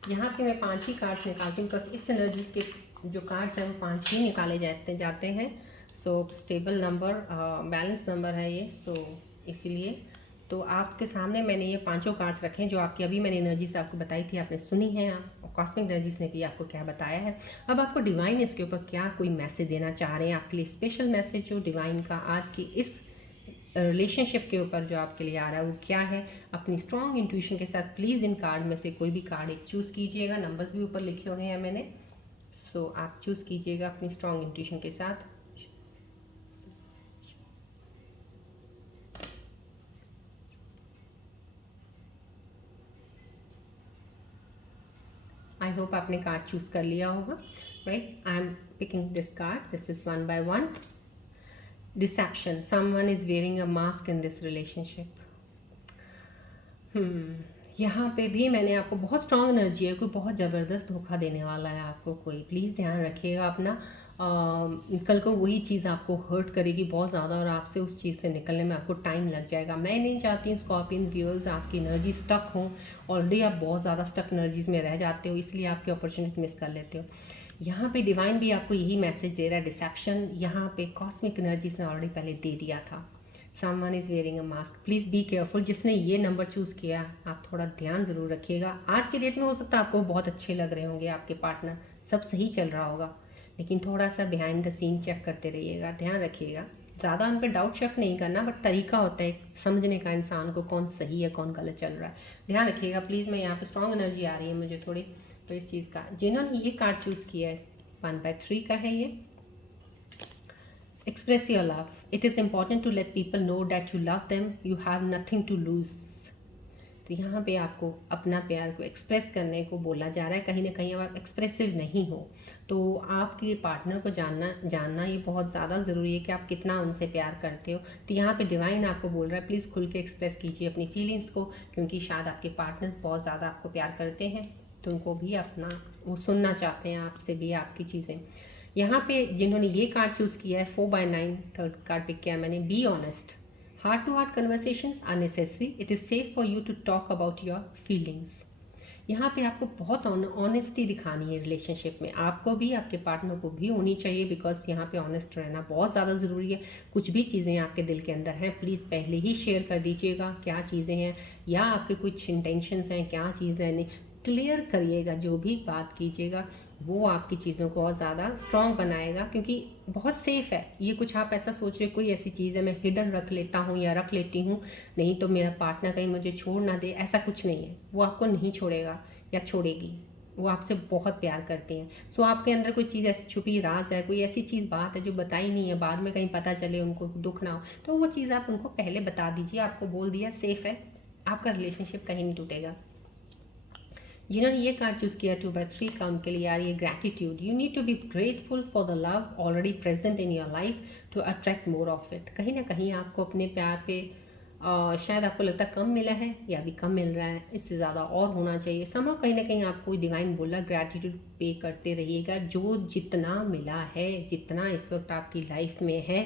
यहाँ पे मैं 5 ही कार्ड्स निकालती हूँ, बिकॉज इस एनर्जीज के जो कार्ड्स हैं वो 5 ही निकाले जाते हैं। सो स्टेबल नंबर, बैलेंस नंबर है ये, सो इसीलिए तो आपके सामने मैंने ये पांचों कार्ड्स रखे हैं जो आपकी अभी मैंने एनर्जीज आपको बताई थी, आपने सुनी है, और कॉस्मिक एनर्जीज ने भी आपको क्या बताया है। अब आपको डिवाइन इसके ऊपर क्या कोई मैसेज देना चाह रहे हैं, आपके लिए स्पेशल मैसेज जो डिवाइन का आज की इस रिलेशनशिप के ऊपर जो आपके लिए आ रहा है वो क्या है। अपनी स्ट्रॉन्ग इंट्यूशन के साथ प्लीज़ इन कार्ड में से कोई भी कार्ड एक चूज़ कीजिएगा, नंबर्स भी ऊपर लिखे हुए हैं मैंने। सो आप चूज़ कीजिएगा अपनी स्ट्रॉन्ग इंट्यूशन के साथ। आई होप आपने कार्ड चूज़ कर लिया होगा, right. I am picking this card, this is 1 by 1। Deception, someone is wearing a mask in this relationship. यहाँ पे भी मैंने आपको बहुत स्ट्रॉन्ग एनर्जी है, कोई बहुत ज़बरदस्त धोखा देने वाला है आपको कोई, प्लीज़ ध्यान रखिएगा अपना। कल को वही चीज़ आपको हर्ट करेगी बहुत ज़्यादा और आपसे उस चीज़ से निकलने में आपको टाइम लग जाएगा। मैं नहीं चाहती हूँ स्कॉर्पियन व्यूअर्स आपकी एनर्जी स्टक हो, ऑलरेडी आप बहुत ज़्यादा स्टक एनर्जीज़ में रह जाते हो, इसलिए आपकी अपॉर्चुनिटीज़ मिस कर लेते हो। यहाँ पे डिवाइन भी आपको यही मैसेज दे रहा है, डिसेप्शन। यहाँ पे कॉस्मिक एनर्जीज ने ऑलरेडी पहले दे दिया था। Someone is wearing a mask, please be careful. जिसने ये नंबर चूज़ किया आप थोड़ा ध्यान ज़रूर रखिएगा। आज के डेट में हो सकता है आपको बहुत अच्छे लग रहे होंगे, आपके पार्टनर सब सही चल रहा होगा, लेकिन थोड़ा सा बिहाइंड द सीन चेक करते रहिएगा, ध्यान रखिएगा। ज़्यादा उन पर डाउट चेक नहीं करना, बट तरीका होता है समझने का इंसान को कौन सही है कौन गलत चल रहा है, ध्यान रखिएगा प्लीज़। मैं यहाँ पे स्ट्रॉन्ग एनर्जी आ रही है मुझे थोड़ी, तो इस चीज़ का जिन्होंने ये कार्ड चूज़ किया है 1 by 3 का है ये। Express your love. It is important to let people know that you love them. You have nothing to lose. तो यहाँ पे आपको अपना प्यार को एक्सप्रेस करने को बोला जा रहा है। कहीं ना कहीं अब आप एक्सप्रेसिव नहीं हो, तो आपके पार्टनर को जानना ये बहुत ज़्यादा ज़रूरी है कि आप कितना उनसे प्यार करते हो। तो यहाँ पे डिवाइन आपको बोल रहा है प्लीज़ खुल के एक्सप्रेस कीजिए अपनी फीलिंग्स को, क्योंकि शायद आपके पार्टनर्स बहुत ज़्यादा आपको प्यार करते हैं, तो उनको भी अपना वो सुनना चाहते हैं आपसे भी आपकी चीज़ें। यहाँ पे जिन्होंने ये कार्ड चूज़ किया है 4/9 थर्ड कार्ड पिक किया मैंने, be honest, heart to heart conversations are necessary, it is safe for you to talk about your feelings. यहाँ पे आपको बहुत ऑनेस्टी दिखानी है रिलेशनशिप में, आपको भी आपके पार्टनर को भी होनी चाहिए, बिकॉज यहाँ पे ऑनेस्ट रहना बहुत ज़्यादा ज़रूरी है। कुछ भी चीज़ें आपके दिल के अंदर हैं प्लीज़ पहले ही शेयर कर दीजिएगा, क्या चीज़ें हैं या आपके कुछ इंटेंशंस हैं, क्या चीज़ें हैं, क्लियर करिएगा। जो भी बात कीजिएगा वो आपकी चीज़ों को और ज़्यादा स्ट्रॉन्ग बनाएगा, क्योंकि बहुत सेफ़ है ये। कुछ आप ऐसा सोच रहे कोई ऐसी चीज़ है मैं हिडन रख लेता हूँ या रख लेती हूँ, नहीं तो मेरा पार्टनर कहीं मुझे छोड़ ना दे, ऐसा कुछ नहीं है। वो आपको नहीं छोड़ेगा या छोड़ेगी, वो आपसे बहुत प्यार करती हैं। सो आपके अंदर कोई चीज़ ऐसी छुपी राज है, कोई ऐसी चीज़ बात है जो बताई नहीं है, बाद में कहीं पता चले उनको दुख ना हो, तो वो चीज़ आप उनको पहले बता दीजिए। आपको बोल दिया, सेफ़ है, आपका रिलेशनशिप कहीं नहीं टूटेगा। जिन्होंने ये कार्ड चूज़ किया 2/3 काम के लिए यार, ये gratitude, you need to be grateful for the love already present in your life to attract more of it. कहीं ना कहीं आपको अपने प्यार पे शायद आपको लगता है कम मिला है या अभी कम मिल रहा है, इससे ज़्यादा और होना चाहिए। समझो कहीं ना कहीं आपको डिवाइन बोला ग्रैटिट्यूड पे करते रहिएगा, जो जितना मिला है, जितना इस वक्त आपकी लाइफ में है,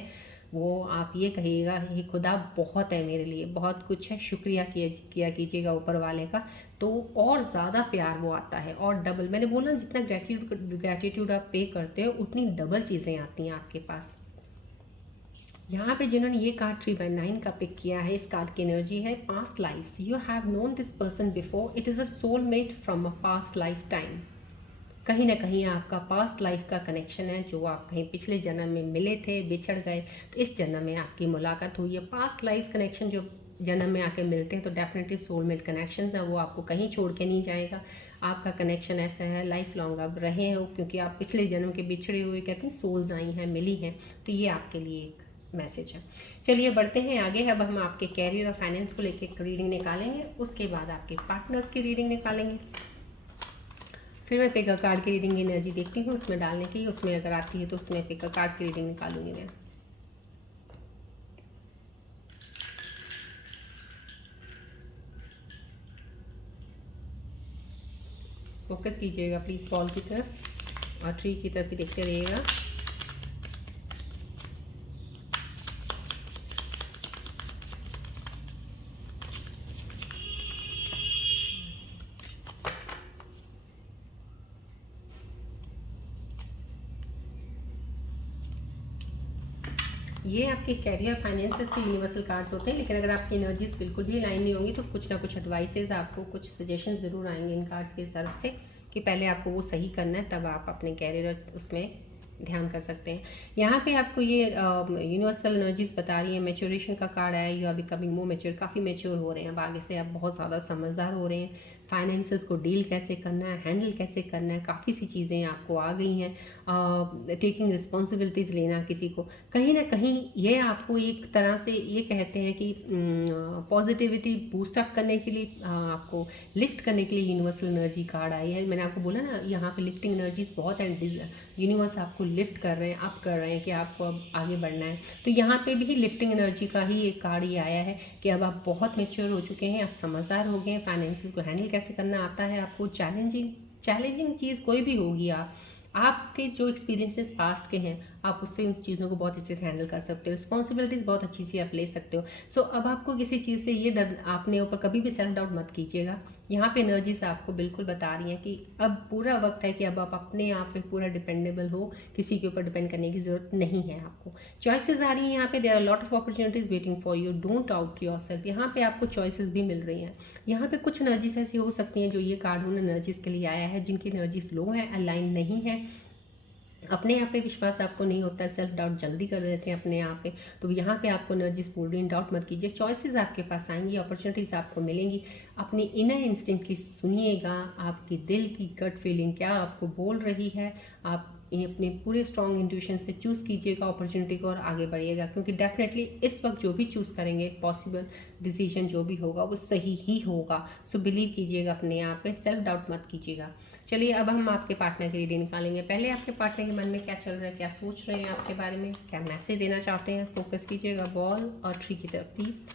वो आप ये कहिएगा हे खुदा बहुत है मेरे लिए, बहुत कुछ है, शुक्रिया किया कीजिएगा ऊपर वाले का, तो और ज़्यादा प्यार वो आता है और डबल। मैंने बोला जितना ग्रैटिट्यूड आप पे करते हो उतनी डबल चीज़ें आती हैं आपके पास। यहाँ पे जिन्होंने ये कार्ड 3/9 का पिक किया है, इस कार्ड की एनर्जी है past lifes, you have known this person before, it is a soulmate from a past lifetime. कहीं ना कहीं आपका पास्ट लाइफ का कनेक्शन है, जो आप कहीं पिछले जन्म में मिले थे, बिछड़ गए, तो इस जन्म में आपकी मुलाकात हुई है। पास्ट लाइफ कनेक्शन जो जन्म में आके मिलते हैं तो डेफिनेटली सोलमेट कनेक्शन है, वो आपको कहीं छोड़ के नहीं जाएगा। आपका कनेक्शन ऐसा है लाइफ लॉन्ग आप रहे हो, क्योंकि आप पिछले जन्म के बिछड़े हुए कहते हैं सोल्स आई हैं, मिली हैं, तो ये आपके लिए एक मैसेज है। चलिए बढ़ते हैं आगे। अब हम आपके कैरियर और फाइनेंस को लेकर एक रीडिंग निकालेंगे, उसके बाद आपके पार्टनर्स की रीडिंग निकालेंगे। फिर मैं पिका कार्ड की रीडिंग एनर्जी देखती हूँ उसमें डालने की, उसमें अगर आती है तो उसमें पिका कार्ड की रीडिंग निकालूंगी मैं। फोकस कीजिएगा प्लीज़ बॉल की तरफ और ट्री की तरफ भी देखते रहिएगा। ये आपके कैरियर फाइनेंसेस के यूनिवर्सल कार्ड्स होते हैं, लेकिन अगर आपकी एनर्जीज बिल्कुल भी लाइन नहीं होंगी तो कुछ ना कुछ एडवाइसेस, आपको कुछ सजेशन ज़रूर आएंगे इन कार्ड्स की तरफ से कि पहले आपको वो सही करना है, तब आप अपने कैरियर उसमें ध्यान कर सकते हैं। यहाँ पे आपको ये यूनिवर्सल एनर्जीज बता रही है, मेच्योरेशन का कार्ड आया, you are becoming more mature, काफ़ी मेच्योर हो रहे हैं, अब आगे से आप बहुत ज़्यादा समझदार हो रहे हैं। फाइनेंसेस को डील कैसे करना है, हैंडल कैसे करना है, काफ़ी सी चीज़ें आपको आ गई हैं। टेकिंग रिस्पॉन्सिबिलिटीज़ लेना किसी को, कहीं ना कहीं ये आपको एक तरह से ये कहते हैं कि पॉजिटिविटी बूस्ट अप करने के लिए, आपको लिफ्ट करने के लिए यूनिवर्सल एनर्जी कार्ड आई है। मैंने आपको बोला ना यहाँ पे लिफ्टिंग एनर्जीज बहुत है, यूनिवर्स आपको लिफ्ट कर रहे हैं, अप कर रहे हैं कि आपको अब आगे बढ़ना है। तो यहाँ पे भी लिफ्टिंग एनर्जी का ही एक कार्ड ये आया है कि अब आप बहुत मेच्योर हो चुके हैं, आप समझदार हो गए हैं, फाइनेंसेस को हैंडल कैसे करना आता है आपको। चैलेंजिंग चीज़ कोई भी होगी, आपके जो एक्सपीरियंसेस पास्ट के हैं आप उससे उन चीज़ों को बहुत अच्छे से हैंडल कर सकते हो, रिस्पॉन्सिबिलिटीज़ बहुत अच्छी सी आप ले सकते हो। सो अब आपको किसी चीज़ से ये डर आपने ऊपर कभी भी सेल्फ डाउट मत कीजिएगा। यहाँ पे एनर्जीज आपको बिल्कुल बता रही हैं कि अब पूरा वक्त है कि अब आप अपने आप पे पूरा डिपेंडेबल हो, किसी के ऊपर डिपेंड करने की ज़रूरत नहीं है आपको। चॉइसेस आ रही हैं यहाँ पे, there are lot of opportunities waiting for you, don't out yourself. यहाँ पे आपको चॉइसेस भी मिल रही हैं। यहाँ पे कुछ एनर्जीज ऐसी हो सकती हैं, जो ये कार्ड उन एनर्जीज के लिए आया है जिनकी एनर्जीज लो है, अलाइन नहीं है, अपने आप पे विश्वास आपको नहीं होता है, सेल्फ डाउट जल्दी कर देते हैं अपने आप पे, तो यहाँ पे आपको एनर्जीज बोल रही हैं डाउट मत कीजिए, चॉइसेस आपके पास आएंगी, अपॉर्चुनिटीज़ आपको मिलेंगी। अपनी इनर इंस्टिंक्ट की सुनिएगा, आपकी दिल की गट फीलिंग क्या आपको बोल रही है, आप ये अपने पूरे स्ट्रॉन्ग इंट्यूशन से चूज़ कीजिएगा अपॉर्चुनिटी को और आगे बढ़िएगा, क्योंकि डेफिनेटली इस वक्त जो भी चूज़ करेंगे पॉसिबल डिसीजन जो भी होगा वो सही ही होगा। सो बिलीव कीजिएगा अपने आप पे, सेल्फ डाउट मत कीजिएगा। चलिए अब हम आपके पार्टनर की रीडिंग निकालेंगे। पहले आपके पार्टनर के मन में क्या चल रहा है, क्या सोच रहे हैं आपके बारे में, क्या मैसेज देना चाहते हैं। फोकस कीजिएगा बॉल और ट्री की तरफ प्लीज़।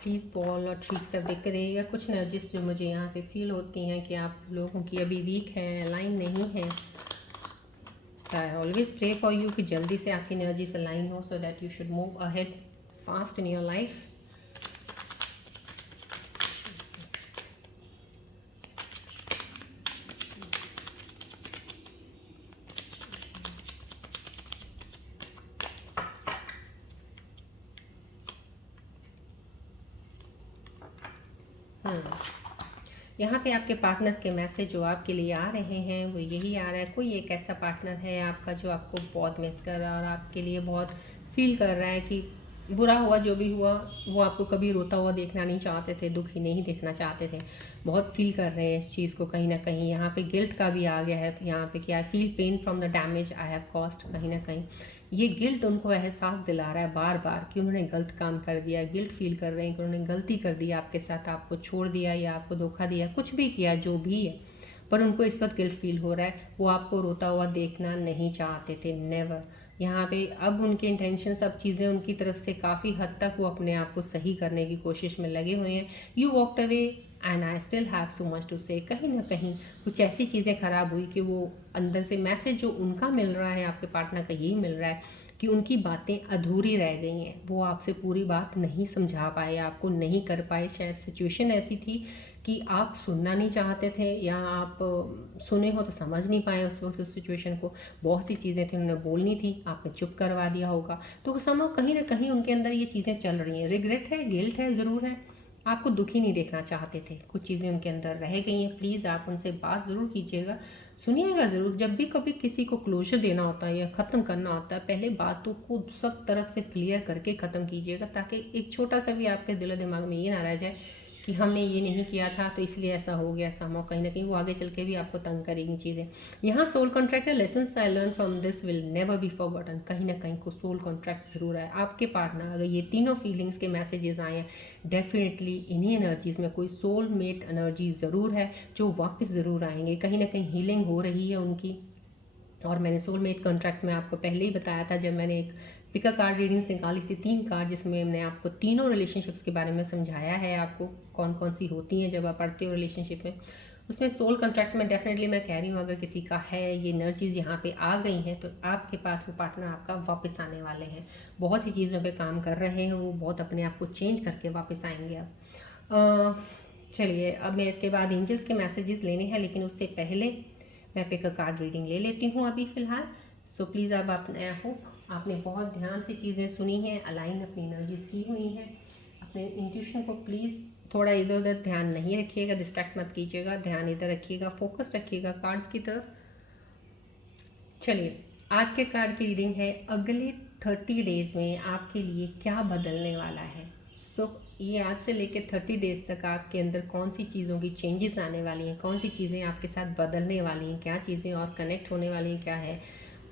प्लीज़ बॉल और ट्री की तरफ देखते रहिएगा। कुछ एनर्जीज जो मुझे यहाँ पे फील होती हैं कि आप लोगों की अभी वीक है, अलाइन नहीं है। I always pray for you कि जल्दी से आपकी एनर्जीज अलाइन हो, so that you should move ahead fast in your life. यहाँ पे आपके पार्टनर्स के मैसेज जो आपके लिए आ रहे हैं वो यही आ रहा है, कोई एक ऐसा पार्टनर है आपका जो आपको बहुत मिस कर रहा है और आपके लिए बहुत फील कर रहा है कि बुरा हुआ जो भी हुआ वो आपको कभी रोता हुआ देखना नहीं चाहते थे, दुखी नहीं देखना चाहते थे। बहुत फील कर रहे हैं इस चीज़ को कहीं ना कहीं। यहाँ पे गिल्ट का भी आ गया है यहाँ पे कि I feel pain from the damage I have cost. कहीं ना कहीं ये गिल्ट उनको एहसास दिला रहा है बार बार कि उन्होंने गलत काम कर दिया। गिल्ट फील कर रहे हैं कि उन्होंने गलती कर दी आपके साथ, आपको छोड़ दिया या आपको धोखा दिया, कुछ भी किया जो भी है, पर उनको इस वक्त गिल्ट फील हो रहा है। वो आपको रोता हुआ देखना नहीं चाहते थे, नेवर। यहाँ पे अब उनके इंटेंशन, सब चीज़ें उनकी तरफ से काफ़ी हद तक वो अपने आप को सही करने की कोशिश में लगे हुए हैं। You walked away and I still have so much to say. कहीं ना कहीं कुछ ऐसी चीज़ें खराब हुई कि वो अंदर से मैसेज जो उनका मिल रहा है, आपके पार्टनर का यही मिल रहा है कि उनकी बातें अधूरी रह गई हैं। वो आपसे पूरी बात नहीं समझा पाए, आपको नहीं कर पाए। शायद सिचुएशन ऐसी थी कि आप सुनना नहीं चाहते थे या आप सुने हो तो समझ नहीं पाए उस वक्त उस सिचुएशन को। बहुत सी चीज़ें थी उन्होंने बोलनी थी, आपने चुप करवा दिया होगा। तो समझो कहीं ना कहीं उनके अंदर ये चीज़ें चल रही हैं। रिग्रेट है, गिल्ट है, ज़रूर है। आपको दुखी नहीं देखना चाहते थे, कुछ चीज़ें उनके अंदर रह गई हैं। प्लीज़ आप उनसे बात ज़रूर कीजिएगा, सुनिएगा ज़रूर। जब भी कभी किसी को क्लोजर देना होता है या ख़त्म करना होता है, पहले बातों को सब तरफ से क्लियर करके ख़त्म कीजिएगा, ताकि एक छोटा सा भी आपके दिल दिमाग में ये ना रह जाए कि हमने ये नहीं किया था तो इसलिए ऐसा हो गया। ऐसा कहीं ना कहीं वो आगे चल के भी आपको तंग करेगी चीज़ें। यहाँ सोल कॉन्ट्रैक्ट है, lessons I learn from this will never be forgotten. कहीं ना कहीं को सोल कॉन्ट्रैक्ट ज़रूर है आपके पार्टनर। अगर ये तीनों फीलिंग्स के मैसेजेस आए हैं, डेफिनेटली इन्हीं एनर्जीज़ में कोई सोल मेट एनर्जी ज़रूर है जो वापस ज़रूर आएंगे। कहीं ना कहीं हीलिंग हो रही है उनकी। और मैंने सोलमेट कॉन्ट्रैक्ट में आपको पहले ही बताया था जब मैंने एक पिका कार्ड रीडिंग्स निकाली थी, 3 कार्ड, जिसमें मैंने आपको तीनों रिलेशनशिप्स के बारे में समझाया है, आपको कौन कौन सी होती हैं जब आप पढ़ते हो रिलेशनशिप में। उसमें सोल कॉन्ट्रैक्ट में डेफिनेटली मैं कह रही हूँ अगर किसी का है ये एनर्जीज यहाँ पे आ गई हैं तो आपके पास वो पार्टनर आपका वापस आने वाले हैं। बहुत सी चीज़ों पे काम कर रहे हैं वो, बहुत अपने आप को चेंज करके वापस आएंगे अब। चलिए अब मैं इसके बाद एंजल्स के मैसेजेस लेने हैं, लेकिन उससे पहले मैं पिक अ कार्ड रीडिंग ले लेती हूँ अभी फ़िलहाल। सो प्लीज़ अब आपने, आई होप आपने बहुत ध्यान से चीज़ें सुनी हैं, अलाइन अपनी एनर्जीज की हुई हैं। अपने इंट्यूशन को प्लीज़ थोड़ा इधर उधर ध्यान नहीं रखिएगा, डिस्ट्रैक्ट मत कीजिएगा, ध्यान इधर रखिएगा, फोकस रखिएगा कार्ड्स की तरफ। चलिए आज के कार्ड की रीडिंग है, अगले 30 डेज़ में आपके लिए क्या बदलने वाला है। सो ये आज से लेकर 30 डेज़ तक आपके अंदर कौन सी चीज़ों की चेंजेस आने वाली हैं, कौन सी चीज़ें आपके साथ बदलने वाली हैं, क्या चीज़ें और कनेक्ट होने वाली हैं, क्या है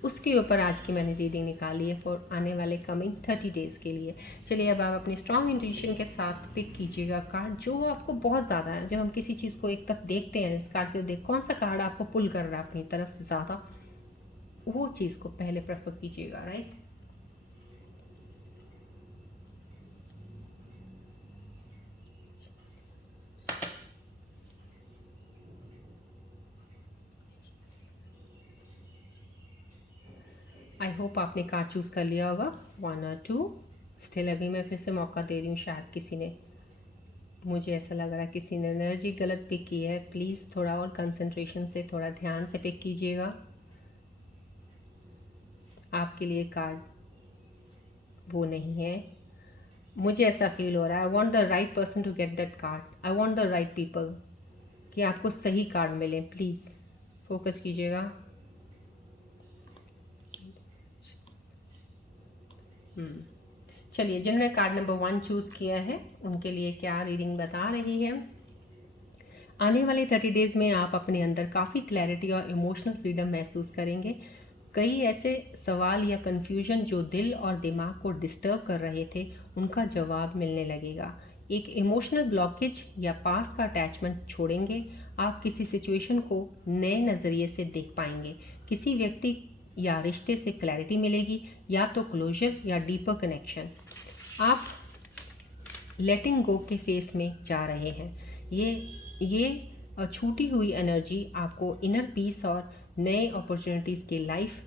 उसके ऊपर आज की मैंने रीडिंग निकाली है फॉर आने वाले कमिंग 30 डेज़ के लिए। चलिए अब आप अपनी स्ट्रॉन्ग इंट्यूशन के साथ पिक कीजिएगा कार्ड जो आपको बहुत ज़्यादा है। जब हम किसी चीज़ को एक तरफ देखते हैं इस कार्ड के देख कौन सा कार्ड आपको पुल कर रहा है अपनी तरफ ज़्यादा, वो चीज़ को पहले प्रेफर कीजिएगा, राइट। आई होप आपने कार्ड चूज़ कर लिया होगा, 1 और 2। स्टिल अभी मैं फिर से मौका दे रही हूँ, शायद किसी ने, मुझे ऐसा लग रहा है किसी ने एनर्जी गलत पिक की है। प्लीज़ थोड़ा और कंसंट्रेशन से, थोड़ा ध्यान से पिक कीजिएगा। आपके लिए कार्ड वो नहीं है। मुझे ऐसा फील हो रहा है, I want the right person to get that card, I want the right people, कि आपको सही कार्ड मिले। प्लीज़ फोकस कीजिएगा। चलिए, जिन्होंने कार्ड नंबर 1 चूज़ किया है उनके लिए क्या रीडिंग बता रही है। आने वाले 30 डेज़ में आप अपने अंदर काफ़ी क्लैरिटी और इमोशनल फ्रीडम महसूस करेंगे। कई ऐसे सवाल या कन्फ्यूजन जो दिल और दिमाग को डिस्टर्ब कर रहे थे, उनका जवाब मिलने लगेगा। एक इमोशनल ब्लॉकेज या पास्ट का अटैचमेंट छोड़ेंगे। आप किसी सिचुएशन को नए नज़रिए से देख पाएंगे। किसी व्यक्ति या रिश्ते से क्लैरिटी मिलेगी, या तो क्लोजर या डीपर कनेक्शन। आप लेटिंग गो के फेस में जा रहे हैं। ये छूटी हुई एनर्जी आपको इनर पीस और नए अपॉर्चुनिटीज़ के लाइफ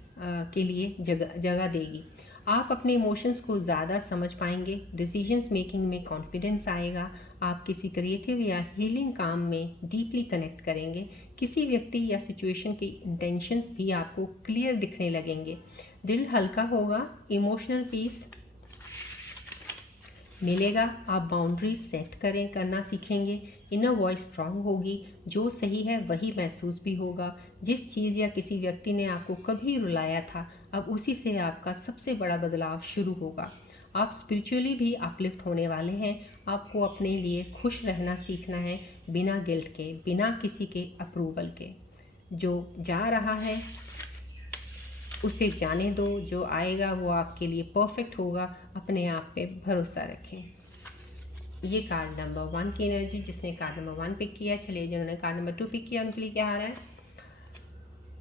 के लिए जगह देगी। आप अपने इमोशंस को ज़्यादा समझ पाएंगे। डिसीजंस मेकिंग में कॉन्फिडेंस आएगा। आप किसी क्रिएटिव या हीलिंग काम में डीपली कनेक्ट करेंगे। किसी व्यक्ति या सिचुएशन के इंटेंशंस भी आपको क्लियर दिखने लगेंगे। दिल हल्का होगा, इमोशनल पीस मिलेगा। आप बाउंड्रीज सेट करना सीखेंगे। इनर वॉइस स्ट्रांग होगी। जो सही है वही महसूस भी होगा। जिस चीज़ या किसी व्यक्ति ने आपको कभी रुलाया था, अब उसी से आपका सबसे बड़ा बदलाव शुरू होगा। आप स्पिरिचुअली भी अपलिफ्ट होने वाले हैं। आपको अपने लिए खुश रहना सीखना है, बिना गिल्ट के, बिना किसी के अप्रूवल के। जो जा रहा है उसे जाने दो, जो आएगा वो आपके लिए परफेक्ट होगा। अपने आप पे भरोसा रखें। ये कार्ड नंबर 1 की एनर्जी, जिसने कार्ड नंबर 1 पिक किया। चलिए, जिन्होंने कार्ड नंबर 2 पिक किया उनके लिए क्या आ रहा है।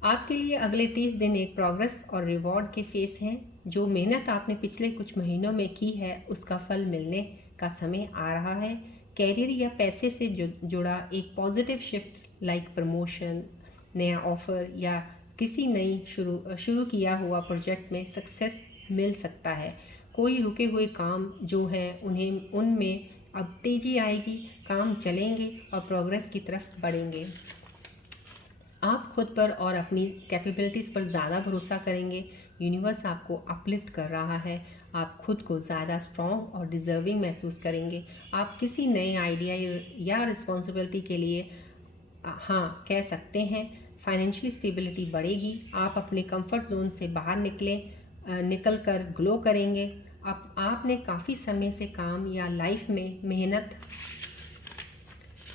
आपके लिए अगले 30 दिन एक प्रोग्रेस और रिवॉर्ड के फेस हैं। जो मेहनत आपने पिछले कुछ महीनों में की है, उसका फल मिलने का समय आ रहा है। कैरियर या पैसे से जुड़ा एक पॉजिटिव शिफ्ट, लाइक प्रमोशन, नया ऑफर या किसी नई शुरू किया हुआ प्रोजेक्ट में सक्सेस मिल सकता है। कोई रुके हुए काम जो हैं उनमें अब तेज़ी आएगी। काम चलेंगे और प्रोग्रेस की तरफ बढ़ेंगे। आप खुद पर और अपनी कैपेबिलिटीज़ पर ज़्यादा भरोसा करेंगे। यूनिवर्स आपको अपलिफ्ट कर रहा है। आप खुद को ज़्यादा स्ट्रॉन्ग और डिज़र्विंग महसूस करेंगे। आप किसी नए आइडिया या रिस्पॉन्सिबिलिटी के लिए हाँ कह सकते हैं। फाइनेंशियल स्टेबिलिटी बढ़ेगी। आप अपने कंफर्ट जोन से बाहर निकल कर ग्लो करेंगे। आपने काफ़ी समय से काम या लाइफ में मेहनत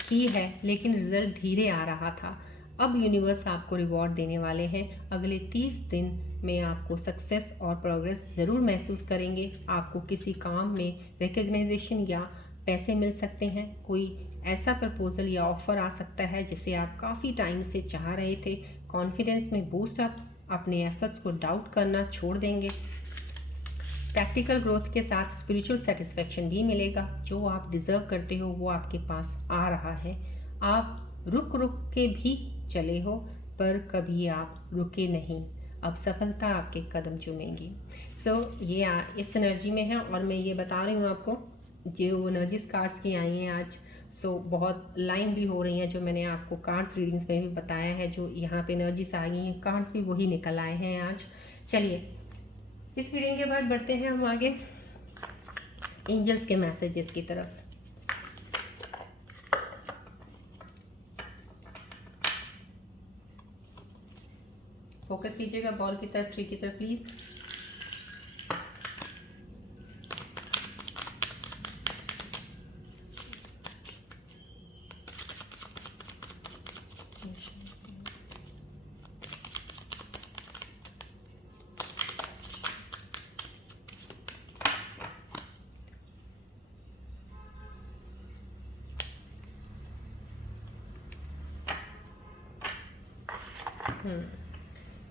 की है, लेकिन रिजल्ट धीरे आ रहा था। अब यूनिवर्स आपको रिवॉर्ड देने वाले हैं। अगले 30 दिन में आपको सक्सेस और प्रोग्रेस ज़रूर महसूस करेंगे। आपको किसी काम में रिकग्नाइजेशन या पैसे मिल सकते हैं। कोई ऐसा प्रपोजल या ऑफर आ सकता है जिसे आप काफ़ी टाइम से चाह रहे थे। कॉन्फिडेंस में बूस्ट अप। अपने एफर्ट्स को डाउट करना छोड़ देंगे। प्रैक्टिकल ग्रोथ के साथ स्पिरिचुअल सेटिस्फेक्शन भी मिलेगा। जो आप डिज़र्व करते हो वो आपके पास आ रहा है। आप रुक के भी चले हो, पर कभी आप रुके नहीं। अब सफलता आपके कदम चूमेंगी। ये इस एनर्जी में है। और मैं ये बता रही हूँ आपको, जो एनर्जीज कार्ड्स की आई हैं आज, बहुत लाइन भी हो रही हैं जो मैंने आपको कार्ड्स रीडिंग्स में भी बताया है। जो यहाँ पे एनर्जीज आ गई हैं, कार्ड्स भी वही निकल आए हैं आज। चलिए, इस रीडिंग के बाद बढ़ते हैं हम आगे एंजल्स के मैसेजेस की तरफ। फोकस कीजिएगा बॉल की तरफ, ट्री की तरफ प्लीज।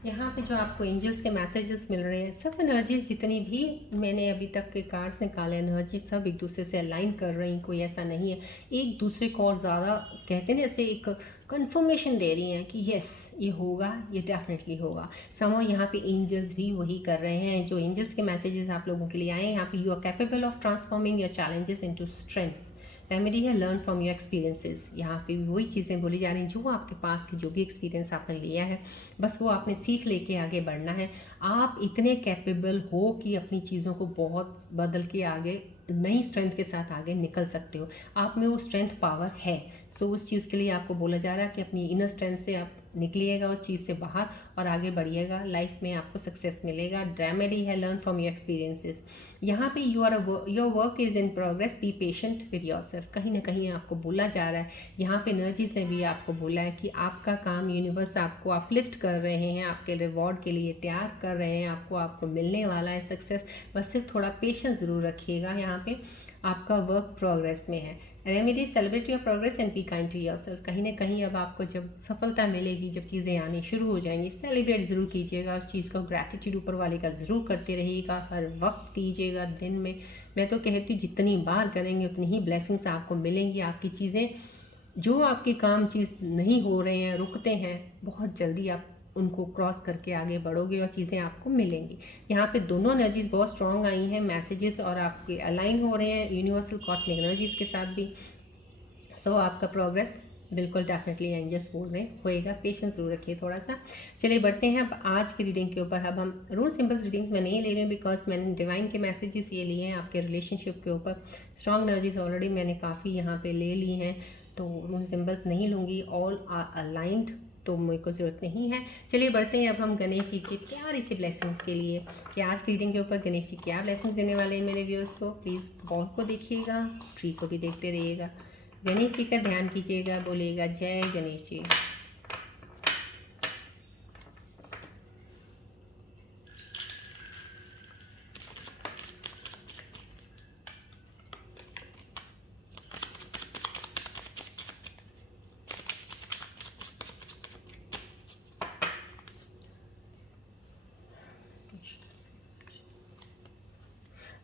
यहाँ पे जो आपको एंजल्स के मैसेजेस मिल रहे हैं, सब एनर्जीज जितनी भी मैंने अभी तक के कार्ड्स निकाले, एनर्जी सब एक दूसरे से अलाइन कर रही हैं। कोई ऐसा नहीं है एक दूसरे को और ज़्यादा कहते हैं ना, ऐसे एक कंफर्मेशन दे रही हैं कि यस ये होगा, ये डेफिनेटली होगा। समहाउ यहाँ पे एंजल्स भी वही कर रहे हैं। जो एंजल्स के मैसेजेस आप लोगों के लिए आए हैं यहाँ पे, you are capable of transforming your challenges into strengths, remedy है लर्न फ्रॉम योर एक्सपीरियंसेस। यहाँ पे भी वही चीज़ें बोली जा रही हैं, जो आपके पास की जो भी एक्सपीरियंस आपने लिया है बस वो आपने सीख लेके आगे बढ़ना है। आप इतने कैपेबल हो कि अपनी चीज़ों को बहुत बदल के आगे नई स्ट्रेंथ के साथ आगे निकल सकते हो। आप में वो स्ट्रेंथ पावर है। सो उस चीज़ के लिए आपको बोला जा रहा है कि अपनी इनर स्ट्रेंथ से आप निकलिएगा उस चीज़ से बाहर और आगे बढ़िएगा, लाइफ में आपको सक्सेस मिलेगा। रेमेडी है लर्न फ्रॉम योर एक्सपीरियंसेस। यहाँ पे your work is in progress, be patient with yourself. कहीं ना कहीं आपको बोला जा रहा है, यहाँ पे एनर्जीज ने भी आपको बोला है कि आपका काम यूनिवर्स आपको अपलिफ्ट कर रहे हैं, आपके रिवॉर्ड के लिए तैयार कर रहे हैं, आपको मिलने वाला है सक्सेस। बस सिर्फ थोड़ा पेशेंस ज़रूर रखिएगा। यहाँ पे आपका वर्क प्रोग्रेस में है। Remedy celebrate your progress and be kind to yourself. कहीं ना कहीं अब आपको जब सफलता मिलेगी, जब चीज़ें आनी शुरू हो जाएंगी, सेलिब्रेट ज़रूर कीजिएगा उस चीज़ को। ग्रैटिट्यूड ऊपर वाले का ज़रूर करते रहिएगा, हर वक्त कीजिएगा दिन में। मैं तो कहती हूँ जितनी बार करेंगे उतनी ही ब्लेसिंग्स आपको मिलेंगी। आपकी चीज़ें जो आपके काम चीज़ नहीं हो रहे हैं, रुकते हैं, बहुत जल्दी आप उनको क्रॉस करके आगे बढ़ोगे और चीज़ें आपको मिलेंगी। यहाँ पे दोनों एनर्जीज बहुत स्ट्रॉन्ग आई हैं, मैसेजेस और आपके अलाइन हो रहे हैं यूनिवर्सल कॉस्मिक एनर्जीज के साथ भी। सो आपका प्रोग्रेस बिल्कुल डेफिनेटली एंजल्स बोल रहे हैं होएगा। पेशेंस जरूर रखिए थोड़ा सा। चलिए बढ़ते हैं अब आज की रीडिंग के ऊपर। अब हम रूल सिंबल्स रीडिंग्स में नहीं ले रहे हैं बिकॉज मैंने डिवाइन के मैसेजेस ये लिए हैं आपके रिलेशनशिप के ऊपर। स्ट्रॉन्ग एनर्जीज ऑलरेडी मैंने काफ़ी यहाँ पे ले ली हैं, तो रूल सिंबल्स नहीं लूँगी। ऑल आर अलाइंड, तो मेरे को ज़रूरत नहीं है। चलिए बढ़ते हैं अब हम गणेश जी के प्यारी सी ब्लेसिंग्स के लिए कि आज की रीडिंग के ऊपर गणेश जी क्या ब्लेसिंग्स देने वाले हैं मेरे व्यूअर्स को। प्लीज़ बॉल को देखिएगा, ट्री को भी देखते रहिएगा, गणेश जी का ध्यान कीजिएगा, बोलिएगा जय गणेश जी।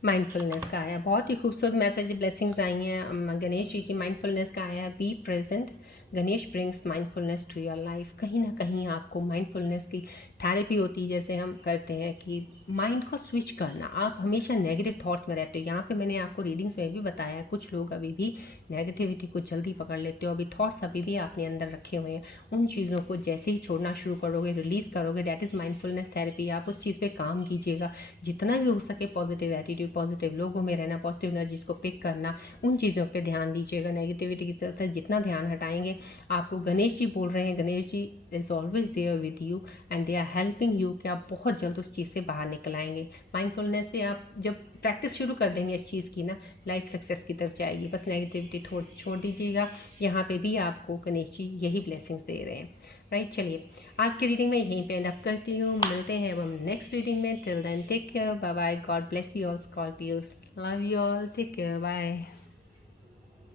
माइंडफुलनेस का आया, बहुत ही खूबसूरत मैसेज ब्लेसिंग्स आई हैं गणेश जी की। माइंडफुलनेस का आया, be present, Ganesh brings mindfulness to your life. कहीं ना कहीं आपको माइंडफुलनेस की थेरेपी होती है, जैसे हम करते हैं कि माइंड को स्विच करना। आप हमेशा नेगेटिव थॉट्स में रहते हो। यहाँ पे मैंने आपको रीडिंग्स में भी बताया, कुछ लोग अभी भी नेगेटिविटी को जल्दी पकड़ लेते हो, अभी थॉट्स अभी भी आपने अंदर रखे हुए हैं। उन चीज़ों को जैसे ही छोड़ना शुरू करोगे, रिलीज़ करोगे, डैट इज़ माइंडफुलनेस थेरेपी। आप उस चीज़ पे काम कीजिएगा, जितना भी हो सके पॉजिटिव एटीट्यूड, पॉजिटिव लोगों में रहना, पॉजिटिव एनर्जीज को पिक करना, उन चीज़ों पे ध्यान दीजिएगा। नेगेटिविटी की तरफ जितना ध्यान हटाएंगे, आपको गणेश जी बोल रहे हैं, Ganesh ji is always there with you and they are helping you, कि आप बहुत जल्द उस चीज़ से बाहर निकल आएंगे। माइंडफुलनेस से आप जब प्रैक्टिस शुरू कर देंगे इस चीज़ की ना, लाइफ सक्सेस की तरफ जाएगी। बस नेगेटिविटी छोड़ दीजिएगा। यहाँ पे भी आपको गणेश जी यही ब्लेसिंग्स दे रहे हैं, राइट। चलिए आज की रीडिंग में यहीं पे एंड अप करती हूँ, मिलते हैं अब हम नेक्स्ट रीडिंग में। Till then take care, bye bye, God bless you all Scorpios, love you all, take care, bye.